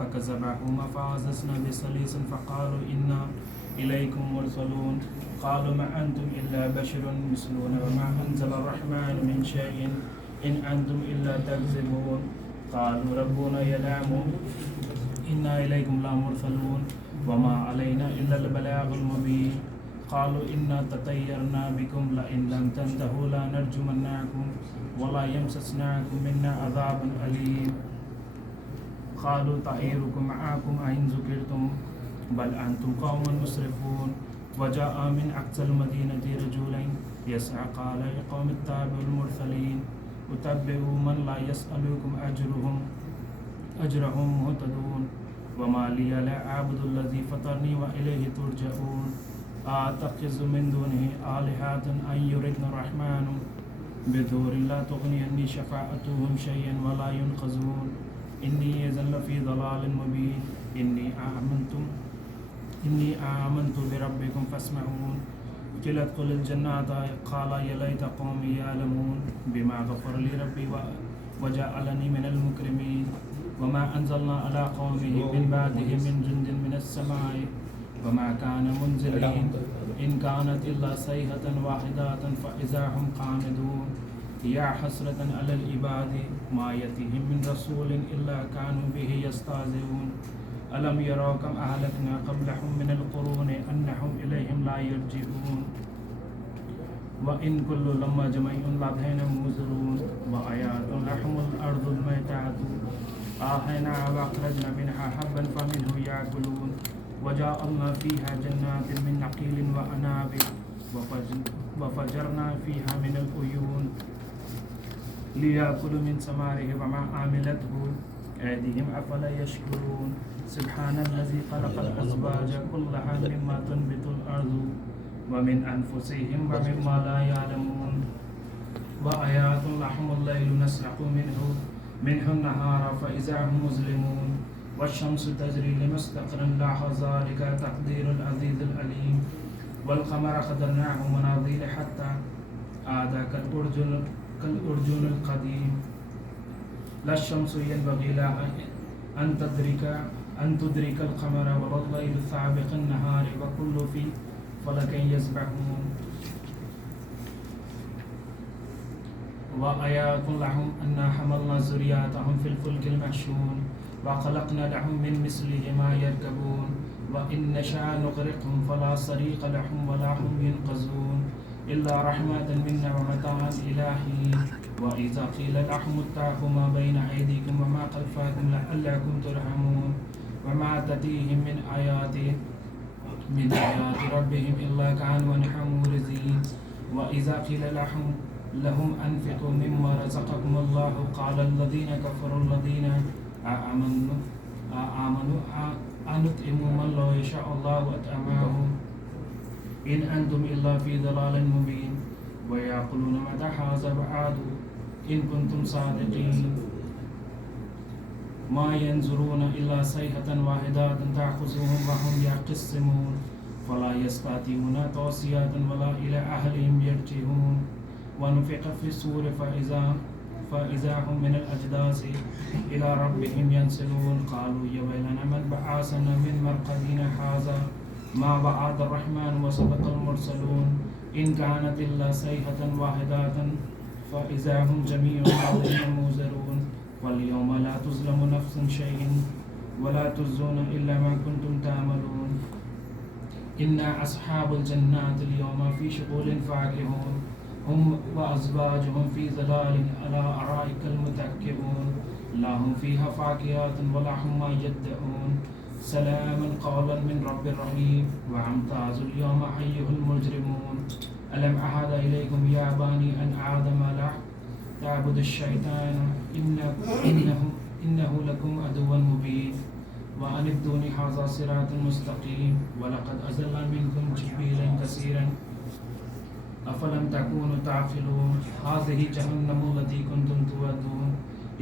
فكذبوهما فعززنا بثالث فقالوا إنا إليكم مرسلون قالوا ما أنتم إلا بشر مثلنا وما أنزل الرحمن من شيء إن أنتم إلا تكذبون قالوا ربنا يعلم إنا إليكم لمرسلون وما علينا إلا البلاغ المبين قالوا إنا تطيرنا بكم لئن لم تنتهوا لنرجمنكم ولا يمسسنكم منا عذاب أليم قالوا طائركم معكم أئن ذكرتم بل أنتم قوم مسرفون وجاء من أقصى المدينة رجلين يسعى قال يا قوم اتبعوا المرسلين اتبعوا من لا يسألكم أجرهم مهتدون وما لي لا أعبد الذي فطرني وإليه ترجعون أتخذ من دونه آلهة أن يردن الرحمن بضر لا تغني عني شفاعتهم شيئا ولا ينقذون إني إذا لفي ضلال مبين إني آمنت بربكم فاسمعون قيل ادخل الجنة قال يا ليت قومي يعلمون بما غفر لي ربي وجعلني من المكرمين وما أنزلنا على قومه من بعده من جند من السماء وما كان منزلين إن كانت إلا صيحة واحدة فإذا هم قامدون يا حسرة على العباد ما يأتيهم من رسول إلا كانوا به يستهزئون ألم يروا كم أهلكنا قبلهم من القرون أنهم إليهم لا يرجعون وإن كل لما جميع لدينا منذرون وآيات لهم الأرض الميتة أحييناها وأخرجنا منها حبا فمنه يأكلون وجعلنا فيها جنات من نخيل وأعناب وفجرنا فيها من العيون ليأكلوا من ثمره وما عملته أيديهم أفلا يشكرون سبحان الذي خلق الأزواج كلها مما تنبت الأرض ومن أنفسهم ومما لا يعلمون وآيات لهم الليل نسلخ منه النهار فإذا هم مظلمون والشمس تجري لمستقر لها ذلك تقدير العزيز العليم والقمر قدرناه منازل حتى عاد كالأرجون القديم لا الشمس ينبغي لها أن تدرك القمر ولا الليل سابق النهار وكل في فلك يسبحون وآيات لهم أنا حملنا ذرياتهم في الفلك المحشون وخلقنا لهم من مثله ما يركبون وإن نشاء نغرقهم فلا صريخ لهم ولا هم ينقذون إلا رحمة منا ومتاعا إلى حين وإذا قيل لهم اتقوا ما بين أيديكم وما خلفكم لعلكم ترحمون وما تأتيهم من آيات ربهم إلا كانوا عنها معرضين وإذا قيل لهم أنفقوا مما رزقكم الله قال الذين كفروا الذين آمنوا أنطعم من لو يشاء الله أطعمه إن أنتم إلا في ضلال مبين ويقولون متى هذا بعد إن كنتم صادقين ما ينظرون إلا صيحة واحدة تأخذهم وهم يختصمون فلا يستطيعون توصية ولا إلى أهلهم يرجعون ونفخ في الصور فإذا هم من الأجداث إلى ربهم ينسلون قالوا يا ويلنا من بعثنا من مرقدنا هذا ما وعد الرحمن وصدق المرسلون إن كانت إلا صيحة واحدة فإذا هم جميع لدينا منذرون واليوم لا تظلم نفس شيء ولا تجزون إلا ما كنتم تعملون إن أصحاب الجنات اليوم في شغل فاكهون هم وأزواجهم في ظلال على أرائك المتكئون لهم فيها فاكهة ولهم ما يدعون سلام قولا من رب رحيم وامتازوا اليوم أيها المجرمون ألم أعهد إليكم يا بني أن آدم لا تعبد الشيطان إنه لكم عدو مبين وأن ابدوني هذا صراط مستقيم ولقد أزل منكم جبيلا كثيرا أفلم تكونوا تعقلون هذه جهنم التي كنتم توعدون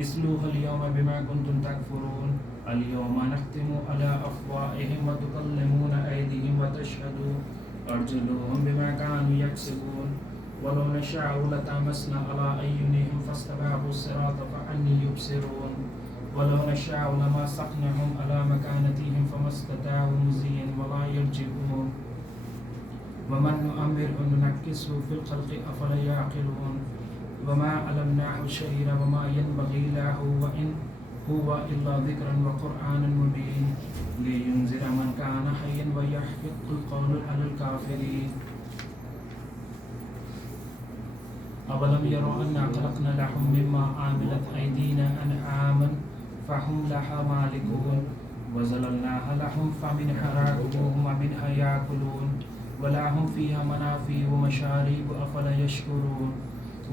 اسلوها اليوم بما كنتم تكفرون اليوم نختم على أفواههم وتكلمنا أيديهم وتشهد أرجلهم بما كانوا يكسبون ولو نشاء لطمسنا على أعينهم فاستبقوا الصراط فأني يبصرون ولو نشاء لمسخناهم على مكانتهم فما استطاعوا مضيا ولا يرجعون ومن نؤمره ننكسه في الخلق أفلا يعقلون وما علمناه شعيرا وما ينبغي له وإن هو إلا ذكر وقرآن مبين لينذر من كان حيا ويحق القول على الكافرين أولم يروا أنا خلقنا لهم مما عملت أيدينا أنعاما فهم لها مالكون وظللناها لهم فمنها راكبون ومنها يأكلون ولهم فيها منافع ومشارب أفلا يشكرون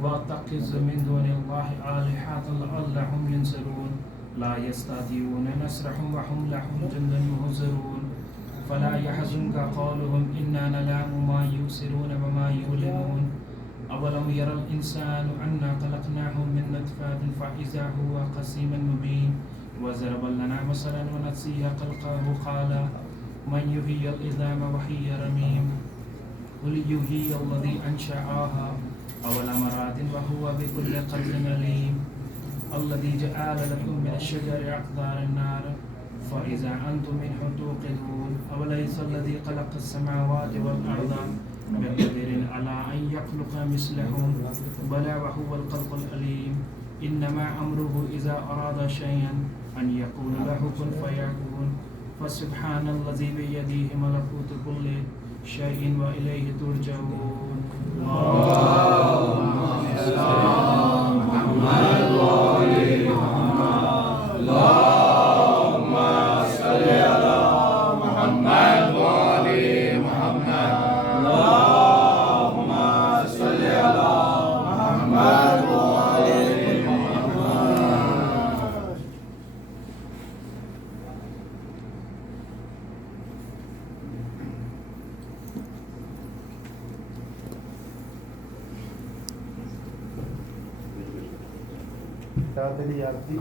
واتخذ من دون الله آلهة لعلهم ينصرون لا يستطيعون نصرهم وهم لهم جند مهزرون فلا يحزنك قولهم إنا نعلم ما يسرون وما يعلنون أولم يرى الإنسان أنا خلقناه من نطفة فإذا هو خصيم مبين وضرب لنا مثلا ونسي خلقه قال من يحيي العظام وهي رميم قل يحيي الذي أنشأها أول مرة وهو بكل خلق عليم الذي جعل لكم من الشجر أقدار النار فإذا أنتم منه توقدون أوليس الذي خلق السماوات والأرض بقدر على أن يخلق مثلهم بلى وهو الخلق العليم إنما أمره إذا أراد شيئا أن يقول له كن فيكون فسبحان الذي بيده ملكوت كل شيء وإليه ترجعون اللهم صل على محمد وآل محمد اللهم صل على محمد وآل محمد اللهم صل على محمد وآل محمد سعد علی عابدی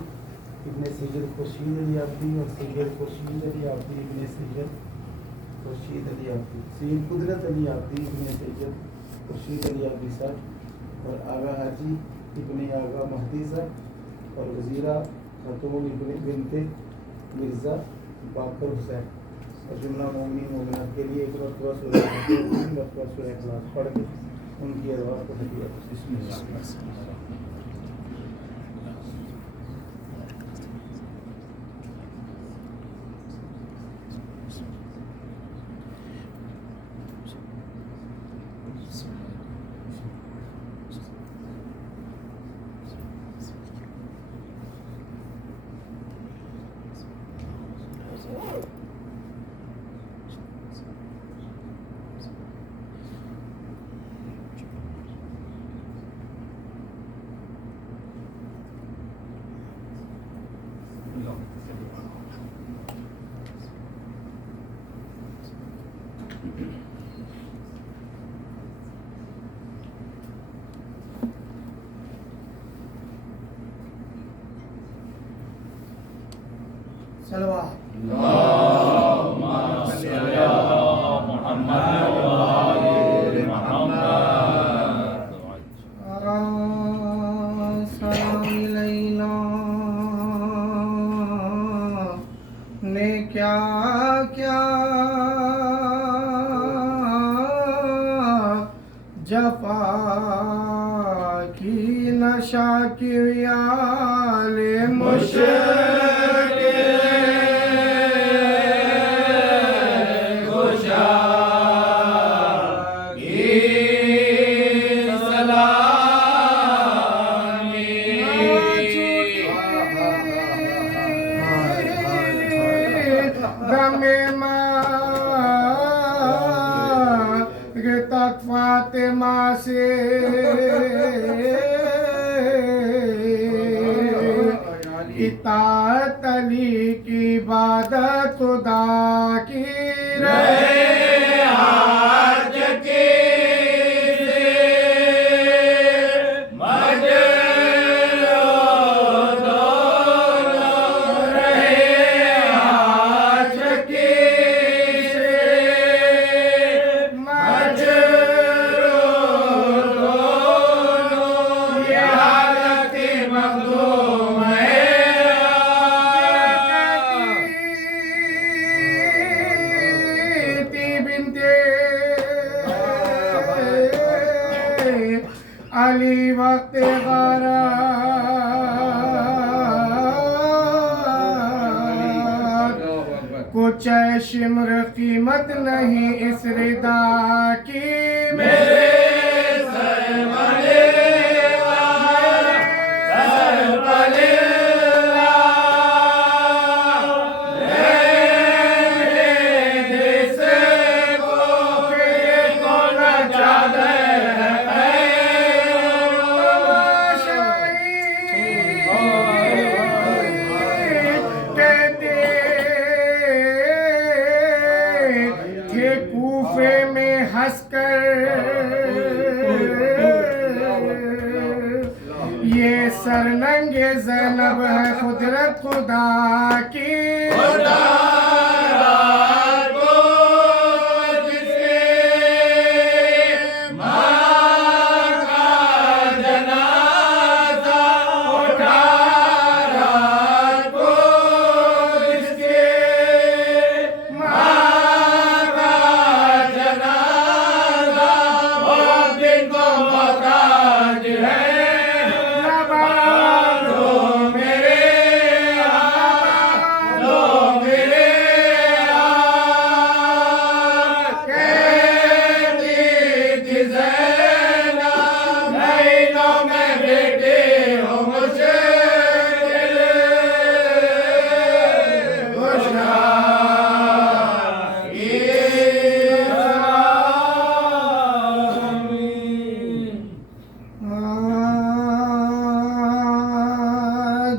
ابن سید خورشید علی عابدی اور سید خورشید علی عابدی ابن سید خورشید علی عابدی سید قدرت علی عابدی ابن سید خورشید علی عابدی صاحب اور آغا حاجی ابن آغا مہدی صاحب اور وزیرہ خاتون ابن بنت مرزا باقر حسین اور جملہ مومنین مومنات کے لیے ایک مرتبہ سورہ اخلاص پڑھ کے ان کی ارواح کو ہدیہ بسم اللہ صلوات اللهم صل على محمد وآل محمد سلام لیلا نے کیا کیا جفا کی نشا کی ویال فاطمہ سے اطاعت علی کی عبادت خدا کی رہے آج کی خالی وقت غارت کچھ شمر قیمت نہیں اس ردا کی میرے یہ سرنگ زینب ہے قدرت خدا کی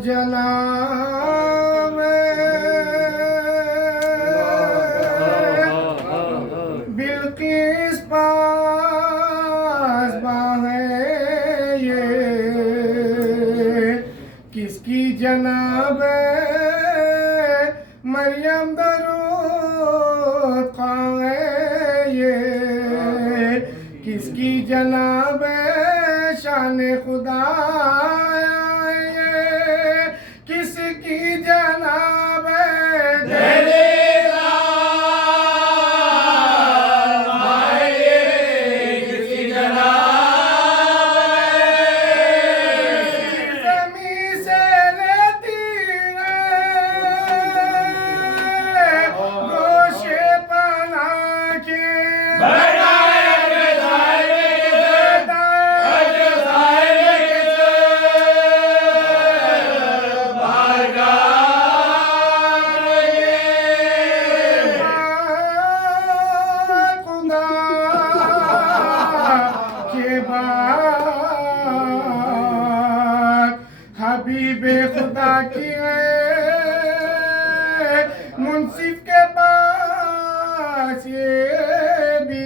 جناب بلقیس پاس ہے یہ کس کی جناب مریم درود خواہ ہے یہ کس کی جناب شان خدا کس کی جناب زمین سے لیتی ہے گوش پناہ کے حبیب خدا کی ہے منصف کے پاس یہ بھی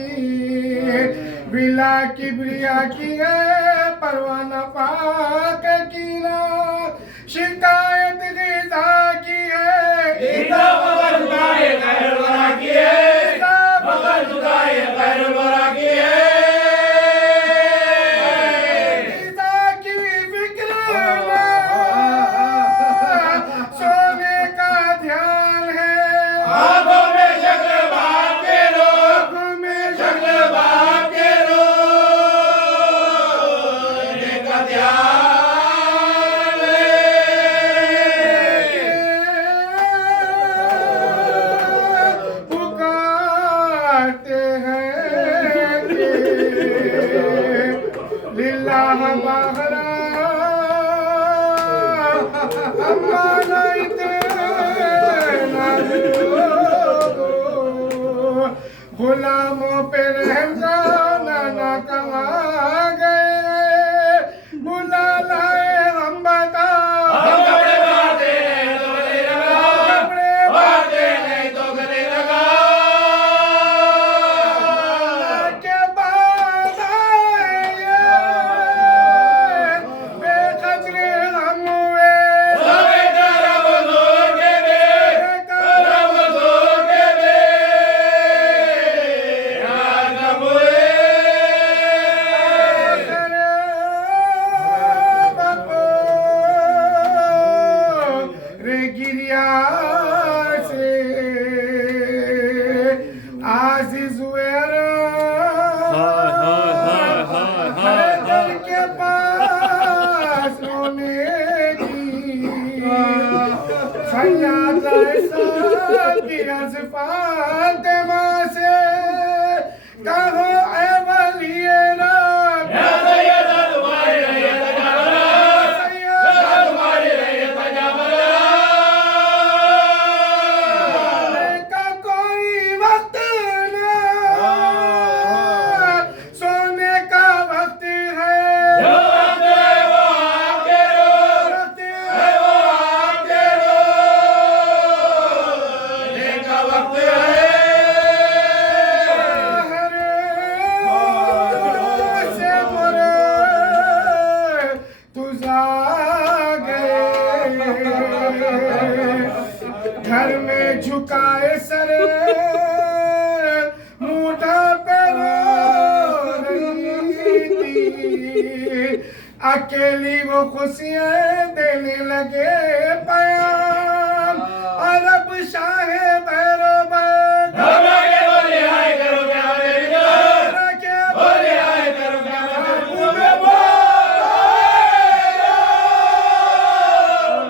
بلا کبریا کی ہے پروانہ پاک کی نا شکایت غذا کی ہے غلاموں پہ رحم نہ کہاں گئے بلا لائے ہم بتا کپڑے باتے نہیں تو گلے لگا کے بعد آئے بے قدرے ہم ہوئے سال کی از فاطمہ سے کہو اے ولی رب یا سید تمہاری ریت جاورا سید تمہاری ریت جاورا کا کوئی وقت نہ سونے کا وقت ہے جو وقت ہے وہ آپ کے رو وقت ہے وہ آپ کے رو کا وقت ہے ہر سے مرے تجا گئے گھر میں جھکائے سر موٹا پہ رو رہی تھی اکیلی وہ خوشیاں دینے لگے پیام عرب شاہ بھیرو بند گھبرا کے بولے آئے کرو کیا میری جان گھبرا کے بولے آئے کرو کیا میری جان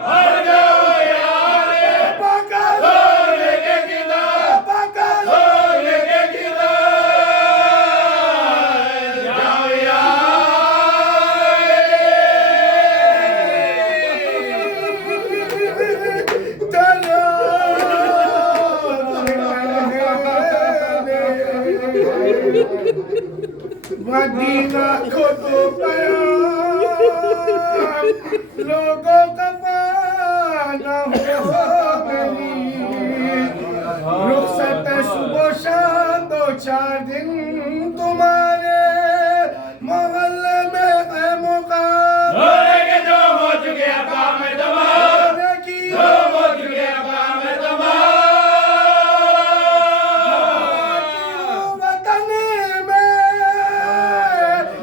ہر جاؤ یار پاکا سونے کے کتاب پاکا سونے کے کتاب جاؤ یار مدینہ کو تو پیام لوگوں کا پانا ہو گئی رخصت صبح و شام 2-4 دن تمہارے محلے میں ہے مقام رونے کے جو ہو چکے اقام میں تمام رونے کی جو ہو چکے اقام میں تمام وطن میں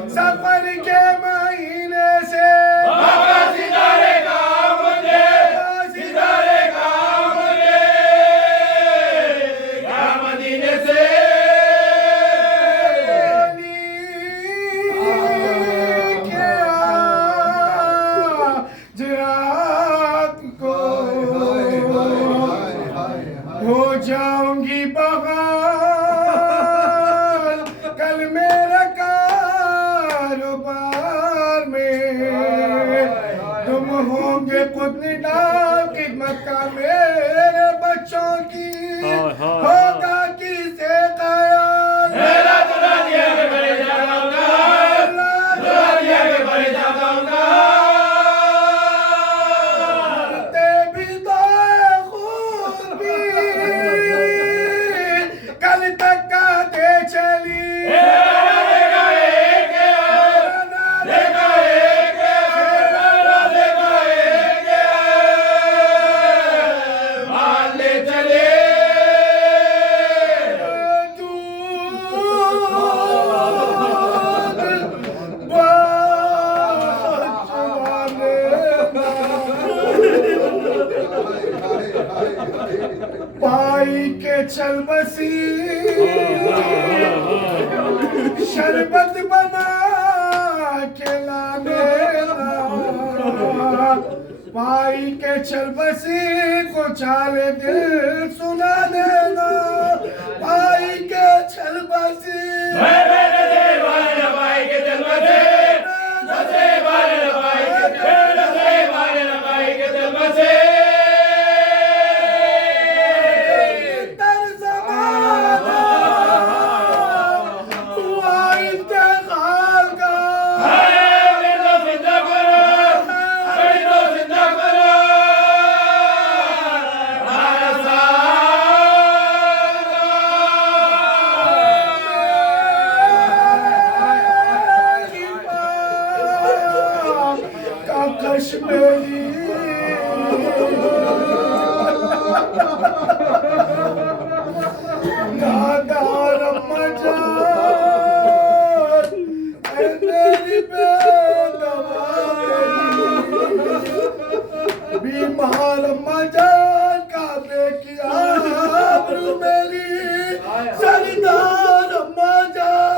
سفر کے مہینے سے بابا ستارے کا مجھے ستارے کا مجھے یا مدینے سے جرات کو ہو جاؤں گی بغال کل میرے کاروبار میں تم ہوں گے خود نڈال خدمت کا میرے بچوں کی ہوگا کسے خیال میرا دلا دیا کے بڑے جاؤں گا دلا دیا کے بڑے جاؤں گا کل تک کا دے چلی مان لے چلے پائی کے چل بسی شربت بنا کے لانے پائی کے چل بسی کو چال دل سنا دینا پائی کے چل بسی پائی کے چل بسی کشمیری دادار مجان اے میری بیمار مجان کعبے کی آبرو میری سردار مجان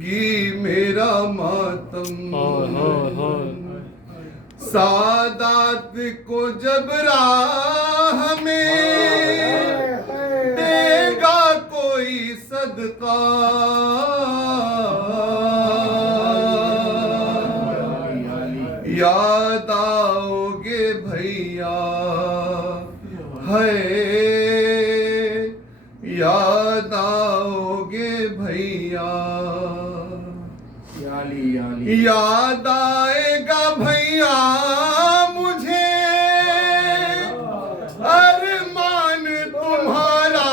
گی میرا ماتم سادات کو جب راہ میں دے گا کوئی صدقہ یاد آؤ گے بھیا ہے یاد آؤ گے بھیا یاد آئے گا بھیا مجھے ارمان تمہارا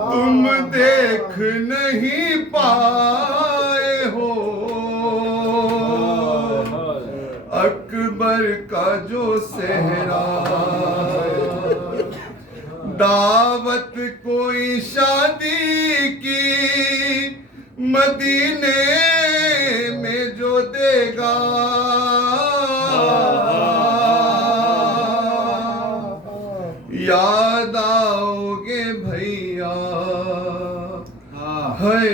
تم دیکھ نہیں پائے ہو اکبر کا جو صحرا دعوت کوئی شادی کی مدینے میں جو دے گا یاد آؤ گے بھیا ہے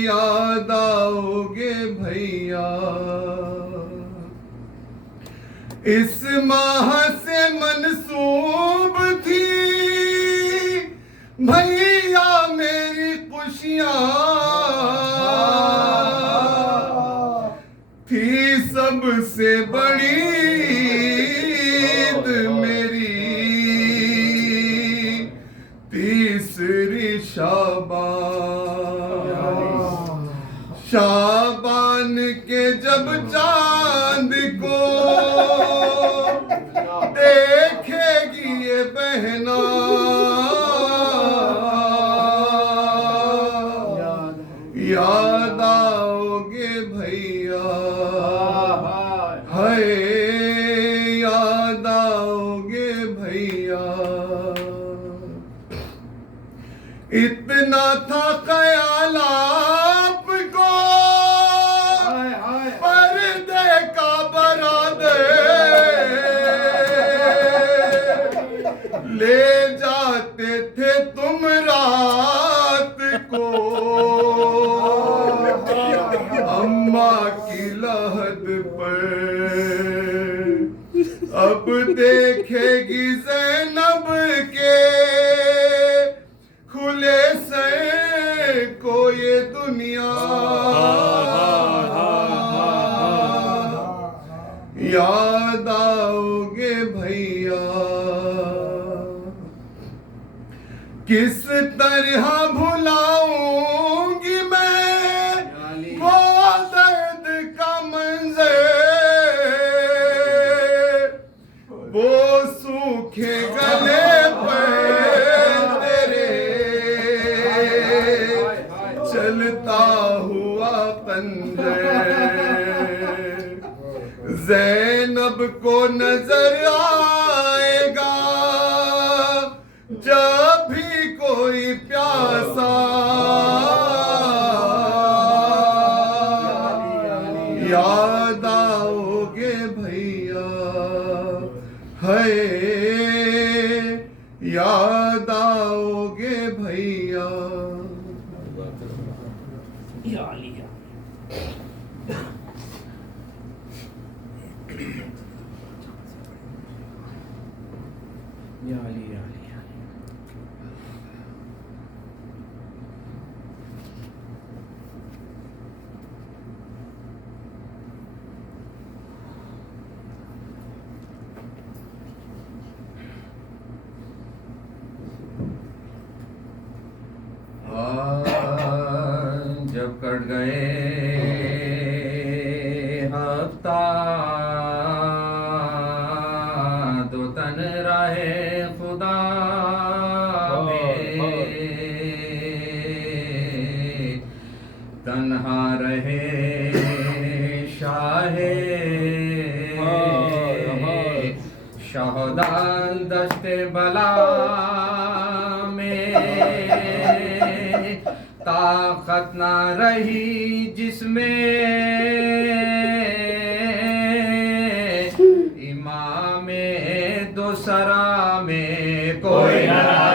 یاد آؤ گے بھیا اس ماہ سے منسوب تھی بھیا میری خوشیاں تھی سب سے بڑی عید میری تیسری شعبان کے جب چاند کو دیکھے گی یہ بہنا یاد آؤ گے بھیا ہے یاد آؤ گے بھیا اتنا تھا خیال آپ کو پردے کا برادر لے جاتے تھے تم رات کو اماں کی لحد پر اب دیکھے گی زینب کے کھلے سر کو یہ دنیا یاد آؤ گے بھیا کس طرح بھلاؤں گی میں وہ درد کا منظر وہ سوکھے گلے پر تیرے چلتا ہوا خنجر زینب کو نظر آئے گا جب بھی کوئی پیاسا یاد آؤ گے بھیا ہے یاد آؤ گے بھیا جب کٹ گئے ہفتہ تو تن رہے خدا میں تنہا رہے شاہ شہدا دشت بلا طاقت نہ رہی جس میں امام دو سرا میں کوئی نہ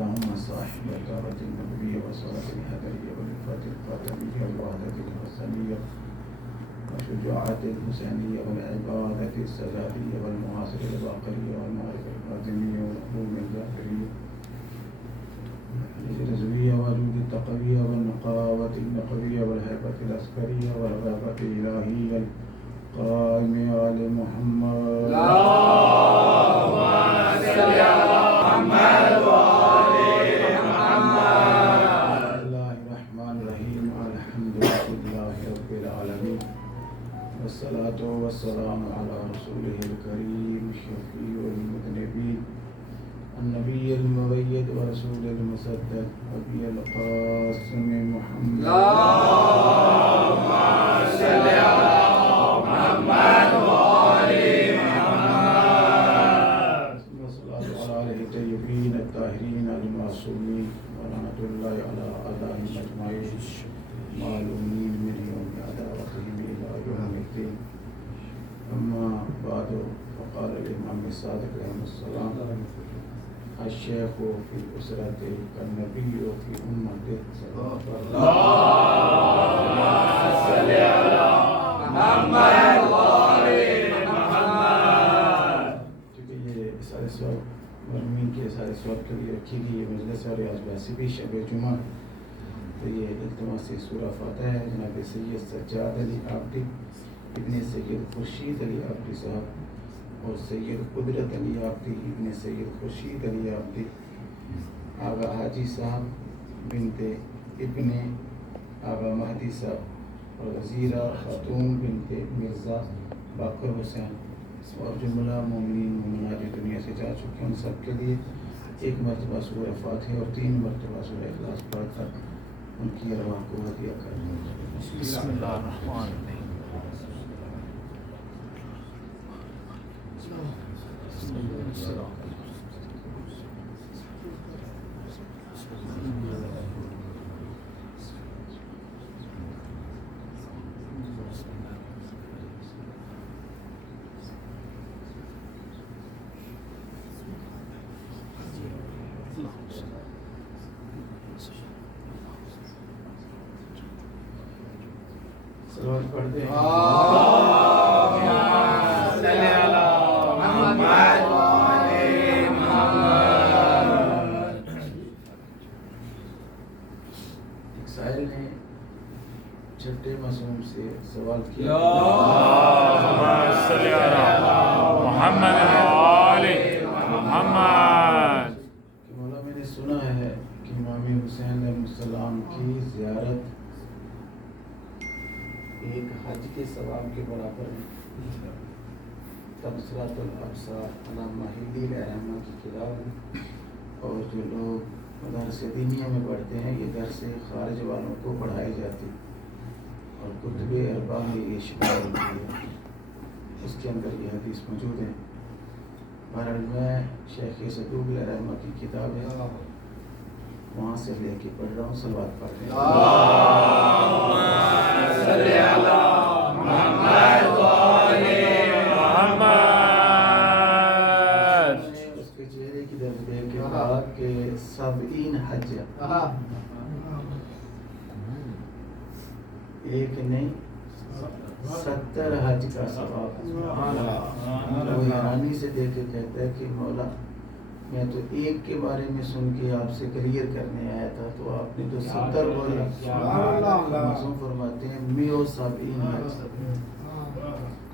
اللهم صاحب الدعوة النبوية وصلاة الهدرية والإفادة الفاطمية والوحدة الحسنية وشجاعة الحسينية والعبادة السلافية والمعاصرة الباقرية والمعرفة الفاطمية والعلوم الجعفرية الرزوية وجود التقوية والنقاوة النقوية والهيبة العسكرية والغابة الإلهية القائم على محمد اللهم صل على محمد وآل محمد. بسم الله الرحمن الرحيم الحمد لله رب العالمين والصلاة والسلام على رسوله الكريم الشفيع المذنبين النبي المؤيد ورسول المصدق أبي القاسم محمد اللهم صل على محمد وآل محمد. والصلاة على آله الطيبين الطاهرين المعصومين ولعنة الله على أعدائهم أجمعين معلومين من يوم عداوتهم إلى يوم الدين. أما بعد فقال الإمام الصادق عليه السلام الشيخ في الأسرة كالنبي في أمته اللهم صل على محمد وآل محمد. چونکہ یہ سارے سوال مرمین کے سارے سوال کے لیے رکھی گئی یہ مجلس اور آج ویسے بھی شب جمعہ تو یہ التماس سورہ فاتحہ ہے جناب سید سجاد علی عابدی ابن سید خورشید علی عابدی صاحب اور سید قدرت علی عابدی ابن سید خورشید علی عابدی آغا حاجی صاحب بنت ابن آغا مہدی صاحب اور وزیرہ خاتون بنت مرزا باقر حسین اور جملہ مومنین مومنات دنیا سے جا چکے ہیں ان سب کے لیے ایک مرتبہ سورہ فاتحہ اور 3 مرتبہ سورہ اخلاص پڑھ کر ان کی ارواح کو ہدیہ کرنا. بسم اللہ الرحمن الرحیم. صلوات پڑھتے ہیں. اللهم صل على محمد وآل محمد. ایک سائل نے چھٹے معصوم سے سوال کیا اللهم صل على محمد وآل محمد. کہ مولا میں نے سنا ہے کہ امام حسین علیہ السلام کی زیارت ایک حج کے ثواب کے برابر ہے. تبصرۃ الابصار علامہ ماہدی رحمہ کی کتاب ہے اور جو لوگ مدارس دینیہ میں پڑھتے ہیں یہ درس خارج والوں کو پڑھائی جاتی اور کتب اربع میں یہ شکار ہوتی ہے. اس کے اندر یہ حدیث موجود ہے. بہرحال میں شیخ صدوق رحمہ کی کتاب ہے وہاں سے لے کے پڑھ رہا ہوں. صلوات پڑھتے ہیں. اللهم صل على محمد وآل محمد. میں نے اس کے چہرے کی طرف دیکھ کے کہا کہ 70 حج ایک نہیں 70 حج کا ثواب. وہ حیرانی سے دیکھ کے کہتا ہے کہ مولا میں تو ایک کے بارے میں سن کے آپ سے کلیئر کرنے آیا تھا تو آپ نے تو 70 بولا. معصوم فرماتے ہیں 170 حج.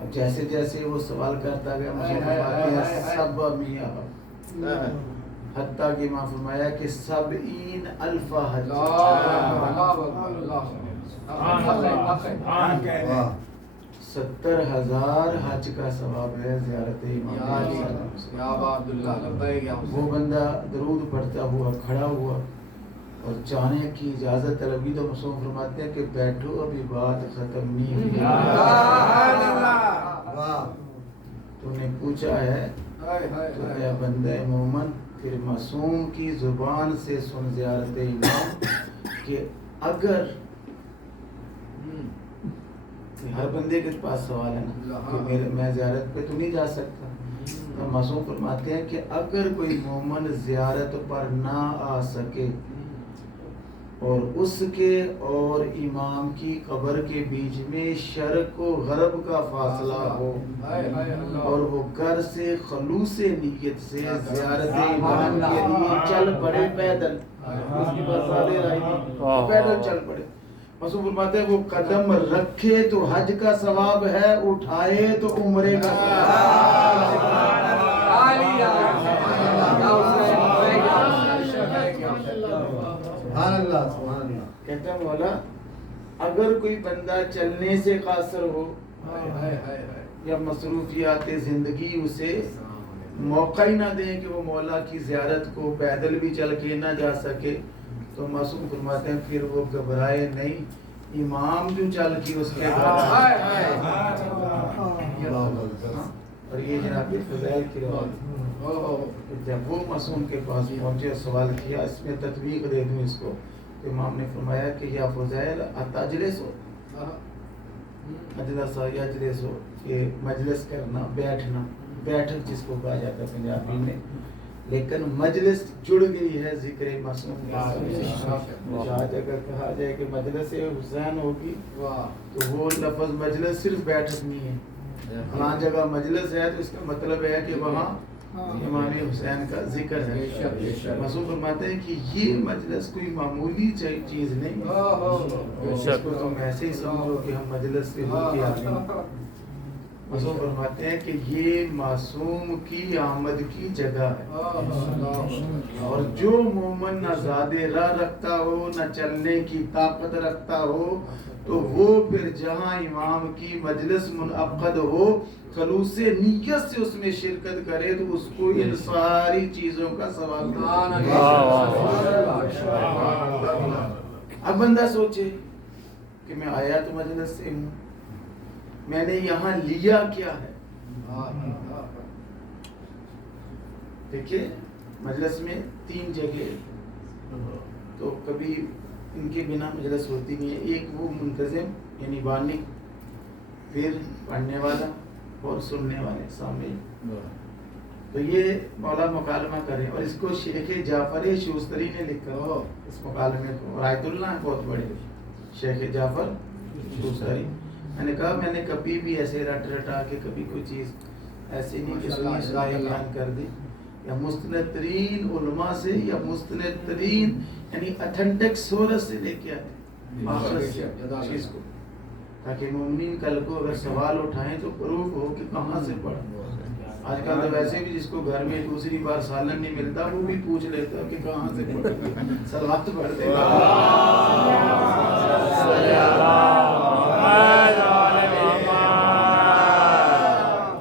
اب جیسے جیسے وہ سوال کرتا گیا مجھے فرماتے ہیں سب میاں حتیٰ کہ ماں فرمایا کہ 70,000 حج. 70,000 حج کا ثواب ہے زیارت امام حسین. وہ بندہ درود پڑھتا ہوا کھڑا ہوا اور جانے کی اجازت طلبی تو معصوم فرماتے ہیں کہ بیٹھو ابھی بات ختم نہیں ہوئی. پہنچا ہے تو اے بندہ مومن پھر معصوم کی زبان سے سن زیارت امام کہ اگر ہر بندے کے پاس سوال ہے نا کہ میں زیارت پہ تو نہیں جا سکتا، تو معصوم فرماتے ہیں کہ اگر کوئی مومن زیارت پر نہ آ سکے اور اس کے اور امام کی قبر کے بیچ میں شرق و غرب کا فاصلہ ہو اور وہ گھر سے خلوص نیت سے زیارت امام کے لیے چل پڑے پیدل، اس کی بات سادے رائی نہیں، پیدل چل پڑے، معصوم فرماتے ہیں وہ قدم رکھے تو حج کا ثواب ہے، اٹھائے تو عمرے کا کہتا ہے مولا اگر کوئی بندہ چلنے سے قاصر ہو یا مصروفیات زندگی اسے موقع ہی نہ دیں کہ وہ مولا کی زیارت کو پیدل بھی چل کے نہ جا سکے، تو معصوم فرماتے ہیں پھر وہ گھبرائے نہیں، امام جو چل کے اس کے اور یہ جناب فضائل کی روایت، جب وہ معصوم کے پاس پہنچے سوال کیا، اس میں تطبیق دے دوں اس کو، امام نے فرمایا کہ یا فضائل اتجلس ہو، اجلس یجلس ہو، کہ مجلس کرنا، بیٹھنا، بیٹھک جس کو کہا جاتا ہے پنجابی میں، لیکن مجلس جڑ گئی ہے ذکر معصوم کے ساتھ۔ آج اگر کہا جائے کہ مجلس حسین ہوگی تو وہ لفظ مجلس صرف بیٹھک نہیں ہے، فلاں جگہ مجلس ہے تو اس کا مطلب ہے کہ وہاں امام حسین کا ذکر ہے۔ معصوم فرماتے ہیں کہ یہ مجلس کوئی معمولی چیز نہیں، اس کو تم ایسے ہی سمجھو کہ ہم مجلس سے ہو کے آئے ہیں۔ معصوم فرماتے ہیں کہ یہ معصوم کی آمد کی جگہ ہے، اور جو مومن نہ زیادہ راہ رکھتا ہو نہ چلنے کی طاقت رکھتا ہو تو وہ پھر جہاں امام کی مجلس منعقد ہو خلوص نیت سے اس میں شرکت کرے تو اس کو ان ساری چیزوں کا ثواب ملتا ہے۔ اب بندہ سوچے کہ میں آیا تو مجلس سے ہوں، میں نے یہاں لیا کیا ہے؟ دیکھیے مجلس میں 3 جگہ تو کبھی ان کے بنا مجلس ہوتی نہیں ہے، ایک وہ منتظم یعنی بانی، پھر پڑھنے والا اور سننے والے سامنے، تو یہ مولا مکالمہ کریں، اور اس کو شیخ جعفر شوستری نے لکھا، اس مکالمے کو رایت اللہ ہیں بہت بڑے شیخ جعفر شوستری۔ میں نے کہا میں نے کبھی بھی ایسے رٹ رٹا کے کبھی کوئی چیز ایسی نہیں کہ سنی سنائی بیان کر دی، یا مستند ترین علماء سے یا مستند ترین یعنی اتھینٹک سورس سے لے کے آتے آخر چیز کو، تاکہ مومنین کل کو اگر سوال اٹھائیں تو پروف ہو کہ کہاں سے پڑھ۔ آج کل تو ویسے بھی جس کو گھر میں دوسری بار سالن نہیں ملتا وہ بھی پوچھ لیتا کہ کہاں سے پڑھ، صلوات پڑھ دے گا۔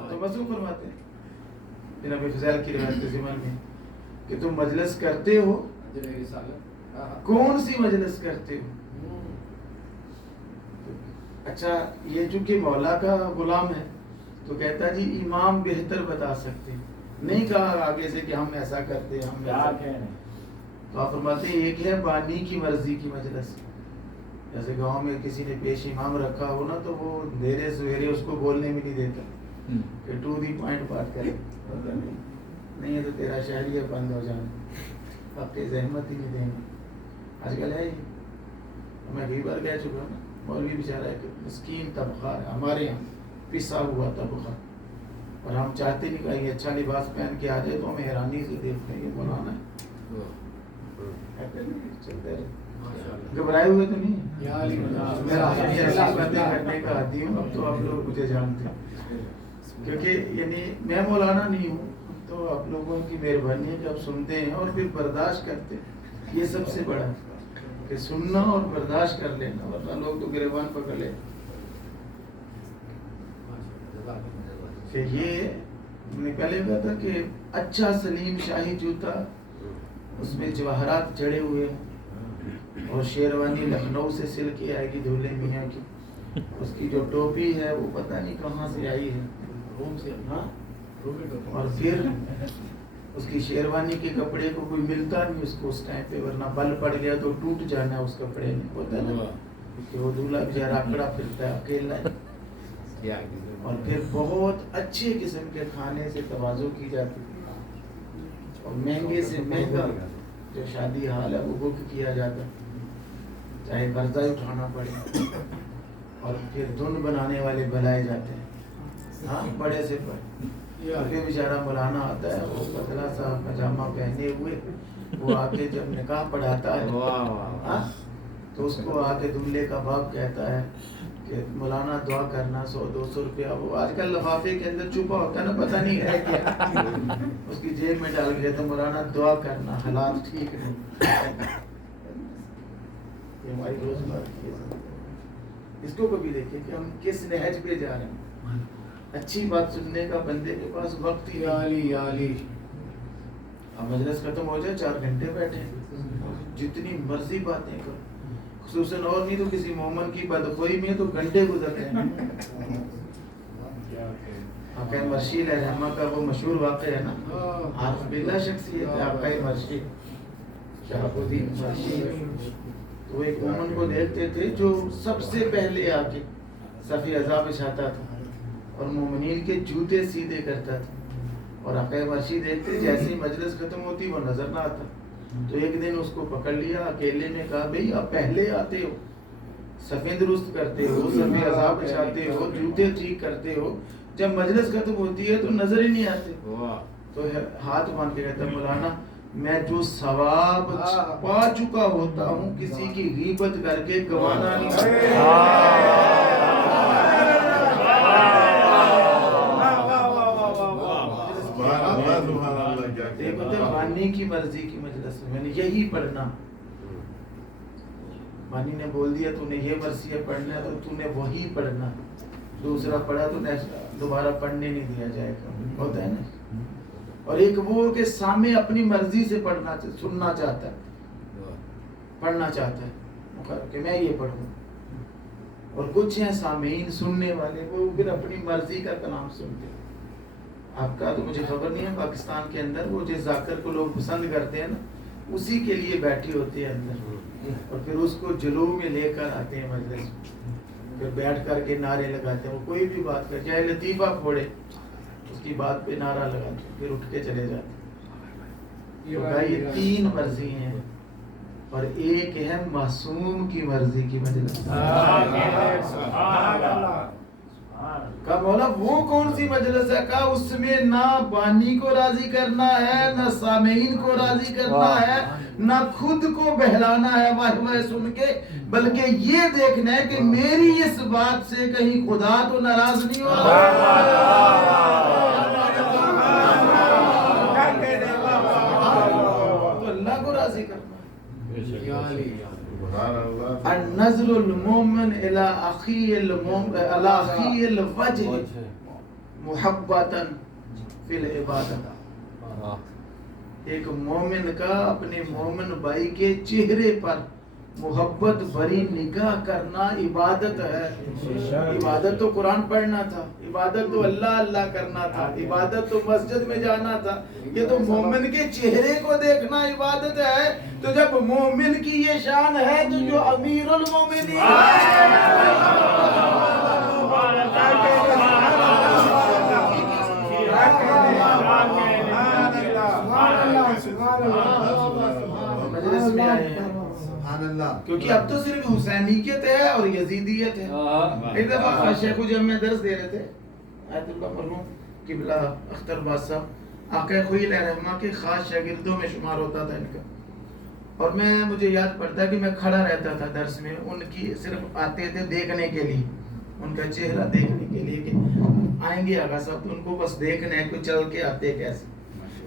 تو معصوم فرماتے ہیں جناب فضائل کی روایت کے ضمن میں کہ تم مجلس کرتے ہو، کون سی مجلس کرتے ہو؟ اچھا یہ چونکہ مولا کا غلام ہے تو کہتا جی امام بہتر بتا سکتے، نہیں کہا آگے سے کہ ہم ایسا کرتے ہیں، ہم ایسا تو آپ فرماتے ہیں ایک ہے بانی کی مرضی کی مجلس، جیسے گاؤں میں کسی نے پیش امام رکھا ہو نا تو وہ دھیرے سویرے اس کو بولنے بھی نہیں دیتا کہ ٹو دی پوائنٹ بات کرے، نہیں ہے تو تیرا شہریہ بند ہو جانا، وقت زحمت ہی نہیں دینا۔ آج کل ہے میں کئی بار کہہ چکا ہوں، مولوی بیچارہ ایک مسکین طبقہ ہے ہمارے یہاں، پسا ہوا طبقہ، اور ہم چاہتے نہیں کہ یہ اچھا لباس پہن کے آ جائے تو ہم حیرانی سے دیکھتے ہیں یہ مولانا ہے، چلتے رہے گھبرائے ہوئے تو نہیں، میرا ایسی باتیں کرنے کا عادی ہوں، اب تو آپ لوگ مجھے جانتے ہیں، کیونکہ یعنی میں مولانا نہیں ہوں، تو آپ لوگوں کی مہربانی ہے کہ آپ سنتے ہیں اور پھر برداشت کرتے ہیں، یہ سب سے بڑا کہ سننا اور برداشت کر لینا، ورنہ لوگ تو گریبان پکڑ لیں۔ کہ یہ ہم نے پہلے کہا تھا کہ اچھا سلیم شاہی جوتا اس میں جواہرات جڑے ہوئے ہیں، اور شیروانی لکھنؤ سے سل کے آئے گی دھولے میاں کی، اس کی جو ٹوپی ہے وہ پتہ نہیں کہاں سے آئی ہے، روم سے، ہاں اور پھر اس کی شیروانی کے کپڑے کو کوئی ملتا نہیں اس کو اس ٹائم پہ، ورنہ بل پڑ گیا تو ٹوٹ جانا اس کپڑے میں، ہوتا ہے نا کہ وہ دولہا بیچارہ اکڑا پھرتا ہے اکیلا ہے۔ اور پھر بہت اچھے قسم کے کھانے سے تواضع کی جاتی ہے، اور مہنگے سے مہنگا جو شادی حال ہے وہ بک کیا جاتا ہے، چاہے قرضہ اٹھانا پڑے، اور پھر دھن بنانے والے بلائے جاتے ہیں، ہاں بڑے سے بڑے۔ پھر بیچارہ مولانا آتا ہے، وہ پتلا سا پاجامہ پہنے ہوئے، وہ آ کے جب نکاح پڑھاتا ہے ہاں تو اس کو آ کے دلہے کا باپ کہتا ہے کہ مولانا دعا کرنا 100-200 روپیہ، وہ آج کل لفافے کے اندر چھپا ہوتا ہے نا، پتہ نہیں ہے کیا، اس کی جیب میں ڈال کے تو مولانا دعا کرنا، حالات ٹھیک نہیں۔ یہ ہماری روزمرہ کی اس کو کبھی دیکھیں کہ ہم کس نہج پہ جا رہے ہیں۔ اچھی بات سننے کا بندے کے پاس وقت ہی عالی اب مجلس ختم ہو جائے 4 گھنٹے بیٹھے جتنی مرضی باتیں کرو، خصوصاً اور نہیں تو کسی مومن کی بدخوئی میں تو گھنٹے گزرتے ہیں۔ آقا مرشی علیہ رحمہ کا وہ مشہور واقعہ ہے نا، عارف باللہ شخصیت ہے آقا مرشی شہاب الدین مرشی، تو ایک مومن کو دیکھتے تھے جو سب سے پہلے آ کے صف اعضاء بچھاتا تھا اور مومنین کے جوتے سیدھے کرتا تھا، اور آقا مرشی دیکھتے جیسے ہی مجلس ختم ہوتی وہ نظر نہ آتا، تو ایک دن اس کو پکڑ لیا اکیلے میں، کہا بھئی آپ پہلے آتے ہو، صفیں درست کرتے ہو، صف اعضاء بچھاتے ہو، جوتے ٹھیک کرتے ہو، جب مجلس ختم ہوتی ہے تو نظر ہی نہیں آتے۔ تو ہاتھ باندھ کے کہتا مولانا میں جو ثواب پا چکا ہوتا ہوں کسی کی غیبت کر کے گوانا نہیں بانی کی مرضی کی مجلس میں نے یہی پڑھنا، بانی نے بول دیا تو نے یہ مرثیہ پڑھنا ہے تو نے وہی پڑھنا، دوسرا پڑھا تو دوبارہ پڑھنے نہیں دیا جائے گا، ہوتا ہے نا۔ اور ایک وہ کہ سامع اپنی مرضی سے پڑھنا سننا چاہتا ہے، پڑھنا چاہتا ہے کہ میں یہ پڑھوں، اور کچھ ہیں سامعین سننے والے وہ پھر اپنی مرضی کا کلام سنتے ہیں۔ آپ کا تو مجھے خبر نہیں ہے پاکستان کے اندر وہ جس ذاکر کو لوگ پسند کرتے ہیں نا اسی کے لیے بیٹھی ہوتی ہے اندر، اور پھر اس کو جلو میں لے کر آتے ہیں مجلس میں، پھر بیٹھ کر کے نعرے لگاتے ہیں، وہ کوئی بھی بات کر چاہے لطیفہ پھوڑے اس کی بات پہ نعرہ لگاتے ہیں، پھر اٹھ کے چلے جاتے ہیں۔ یہ 3 مرضی ہیں اور ایک ہے معصوم کی مرضی کی مجلس۔ کہا مولا وہ کون سی مجلس ہے؟ کہا اس میں نہ بانی کو راضی کرنا ہے، نہ سامعین کو راضی کرنا ہے، نہ خود کو بہلانا ہے واہ واہ سن کے، بلکہ یہ دیکھنا ہے کہ میری اس بات سے کہیں خدا تو ناراض نہیں ہو تو اللہ کو راضی کرنا۔ النظر المومن الى اخی الوجه محبتا فی العبادت، ایک مومن کا اپنے مومن بھائی کے چہرے پر محبت بھری نگاہ کرنا عبادت ہے۔ عبادت تو قرآن پڑھنا تھا، عبادت تو اللہ اللہ کرنا تھا، عبادت تو مسجد میں جانا تھا، یہ تو مومن کے چہرے کو دیکھنا عبادت ہے۔ تو جب مومن کی یہ شان ہے تو جو امیر المومنین مجلس میں آئے ہیں، کیونکہ اب تو صرف حسینیت ہے اور یزیدیت ہے۔ ایک دفعہ شیخ جامع درس دے رہے تھے، آیت اللہ مرحوم قبلہ اختر باز صاحب آقا خوئی علیہ رحمہ کے خاص شاگردوں میں شمار ہوتا تھا ان کا، اور مجھے یاد پڑتا ہے کہ میں کھڑا رہتا تھا درس میں، ان کی صرف آتے تھے دیکھنے کے لیے، ان کا چہرہ دیکھنے کے لیے کہ آئیں گے آقا صاحب تو ان کو بس دیکھنا ہے کہ چل کے آتے کیسے،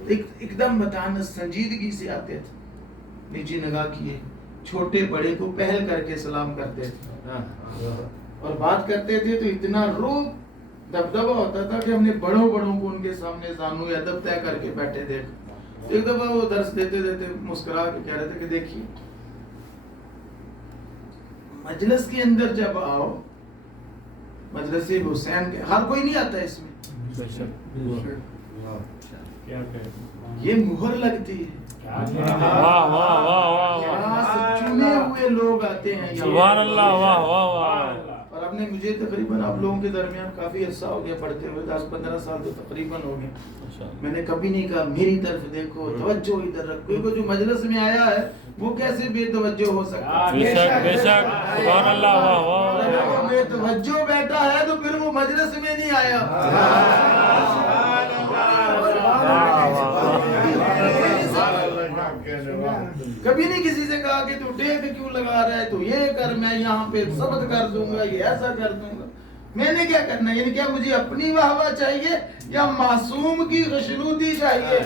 ایک دم بتانا سنجیدگی سے آتے تھے، نیچے نگاہ کیے، چھوٹے بڑے کو پہل کر کے سلام کرتے تھے، اور بات کرتے تھے تو اتنا روح دبدبہ ہوتا تھا کہ ہم نے بڑوں کو ان کے سامنے زانو ادب طے کر کے بیٹھے تھے۔ ایک دفعہ وہ درس دیتے مسکرا کے کہہ رہے تھے کہ دیکھیے مجلس کے اندر جب آؤ، مجلس حسین کے ہر کوئی نہیں آتا اس میں، کیا کہتے ہیں؟ یہ مہر لگتی ہے. واہ واہ واہ واہ یہاں سے چنے ہوئے لوگ آتے ہیں یہاں. سبحان اللہ واہ واہ واہ. اور اب نے مجھے تقریباً آپ لوگوں کے درمیان کافی عرصہ ہو گیا پڑھتے ہوئے, 10-15 سال تو تقریباً ہو گئے. میں نے کبھی نہیں کہا میری طرف دیکھو, توجہ ادھر رکھو, کیونکہ جو مجلس میں آیا ہے وہ کیسے بے توجہ ہو سکتا ہے؟ بے شک بے شک. سبحان اللہ واہ واہ. اگر وہ بے توجہ بیٹھا ہے تو پھر وہ مجلس میں نہیں آیا. کبھی نہیں کسی سے کہا کہ تو ٹیک کیوں لگا رہا ہے, تو یہ کر, میں یہاں پہ ثبت کر دوں گا, یہ ایسا کر دوں گا. میں نے کیا کرنا ہے؟ یعنی کیا مجھے اپنی واہ واہ چاہیے یا معصوم کی خوشنودی چاہیے؟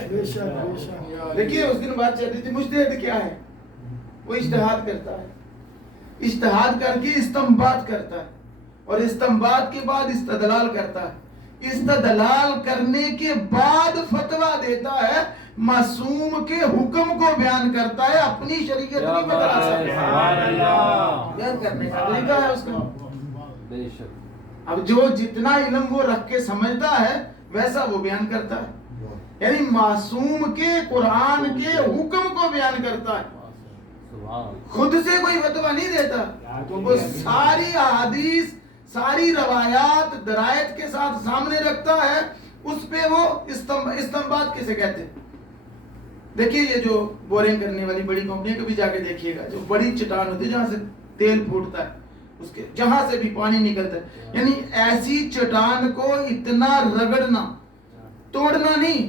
دیکھیے اس دن بات چل رہی تھی, مجتہد کیا ہے؟ وہ اجتہاد کرتا ہے, اجتہاد کر کے استنباط کرتا ہے, اور استنباط کے بعد استدلال کرتا ہے, استدلال کرنے کے بعد فتویٰ دیتا ہے, معصوم کے حکم کو بیان کرتا ہے, اپنی شریعت نہیں بدلا سکتا. بیان کرنے کا طریقہ ہے اس کا. اب جو جتنا علم وہ رکھ کے سمجھتا ہے ویسا وہ بیان کرتا ہے, یعنی معصوم کے قرآن کے حکم کو بیان کرتا ہے, خود سے کوئی فتویٰ نہیں دیتا. تو وہ ساری احادیث, ساری روایات درایت کے ساتھ سامنے رکھتا ہے, اس پہ وہ استنباط کسے کہتے ہیں. دیکھیے یہ جو بورنگ کرنے والی بڑی کمپنی کبھی جا کے دیکھیے گا, جو بڑی چٹان ہوتی ہے جہاں سے تیل پھوٹتا ہے, اس کے جہاں سے بھی پانی نکلتا ہے, یعنی ایسی چٹان کو اتنا رگڑنا, توڑنا نہیں,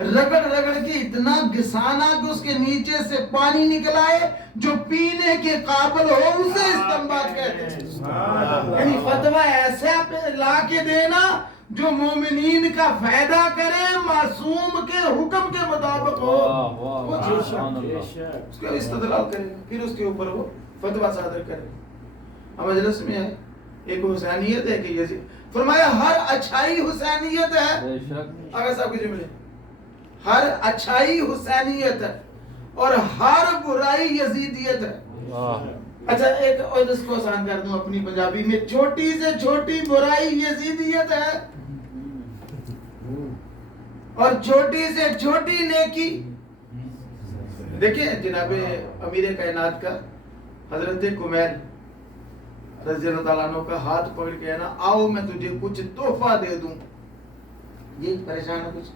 رگڑ رگڑ کے اتنا گھسانا کہ اس کے نیچے سے پانی نکل آئے جو پینے کے قابل ہو, اسے استنباط کہتے ہیں. یعنی فتویٰ ایسا لا کے دینا جو مومنین کا فائدہ کرے, معصوم کے حکم کے مطابق ہو, وہ اس کو استدلال کرے گا, پھر اس کے اوپر وہ فتویٰ صادر کرے. اب مجلس میں ہے ایک حسینیت ہے کہ یزید, فرمایا ہر اچھائی حسینیت ہے. آقا صاحب کے جملے, ہر اچھائی حسینیت ہے اور ہر برائی یزیدیت ہے. اچھا ایک اور اس کو آسان کر دوں اپنی پنجابی میں, چھوٹی سے چھوٹی برائی یزیدیت ہے اور چھوٹی سے چھوٹی نیکی. دیکھیں جناب امیر کائنات کا حضرت کمیل رضی اللہ تعالیٰ عنہ کا ہاتھ پکڑ کے ہے نا, آؤ میں تجھے کچھ تحفہ دے دوں. یہ پریشان ہے کچھ,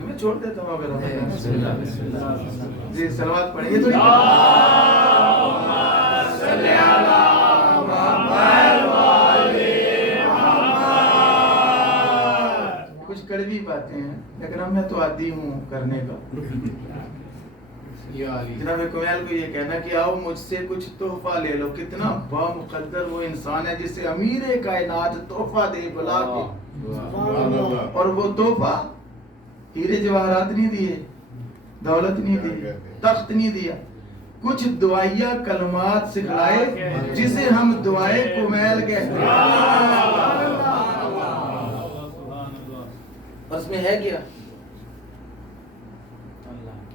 میں چھوڑ دیتا ہوں اگر جی صلوات پڑھیں گے تو کچھ کڑوی باتیں ہیں لیکن میں تو عادی ہوں کرنے کا. جناب کمیل کو یہ کہنا کہ آؤ مجھ سے کچھ تحفہ لے لو, کتنا بامقدر وہ انسان ہے جسے امیر کائنات تحفہ دے بلا کے, اور وہ تحفہ ہیرے جواہرات نہیں دیے, دولت نہیں دی, تخت نہیں دیا, کچھ دعائیہ کلمات سکھلائے جسے ہم دعائے کمیل کہتے ہیں. اس میں ہے کیا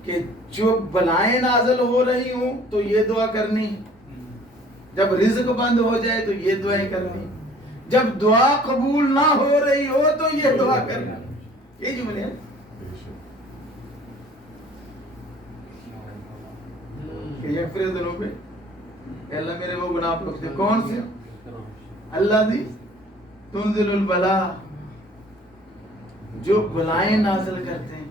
کہ جو بلائیں نازل ہو رہی ہوں تو یہ دعا کرنی, جب رزق بند ہو جائے تو یہ دعائیں کرنی, جب دعا قبول نہ ہو رہی ہو تو یہ دعا کرنی. یہ جملے ہیں کہ یغفر ذنوب, اے اللہ میرے وہ گناہ بخش دے. کون سے؟ اللہ دی تنزل البلا, جو بلائیں نازل کرتے ہیں.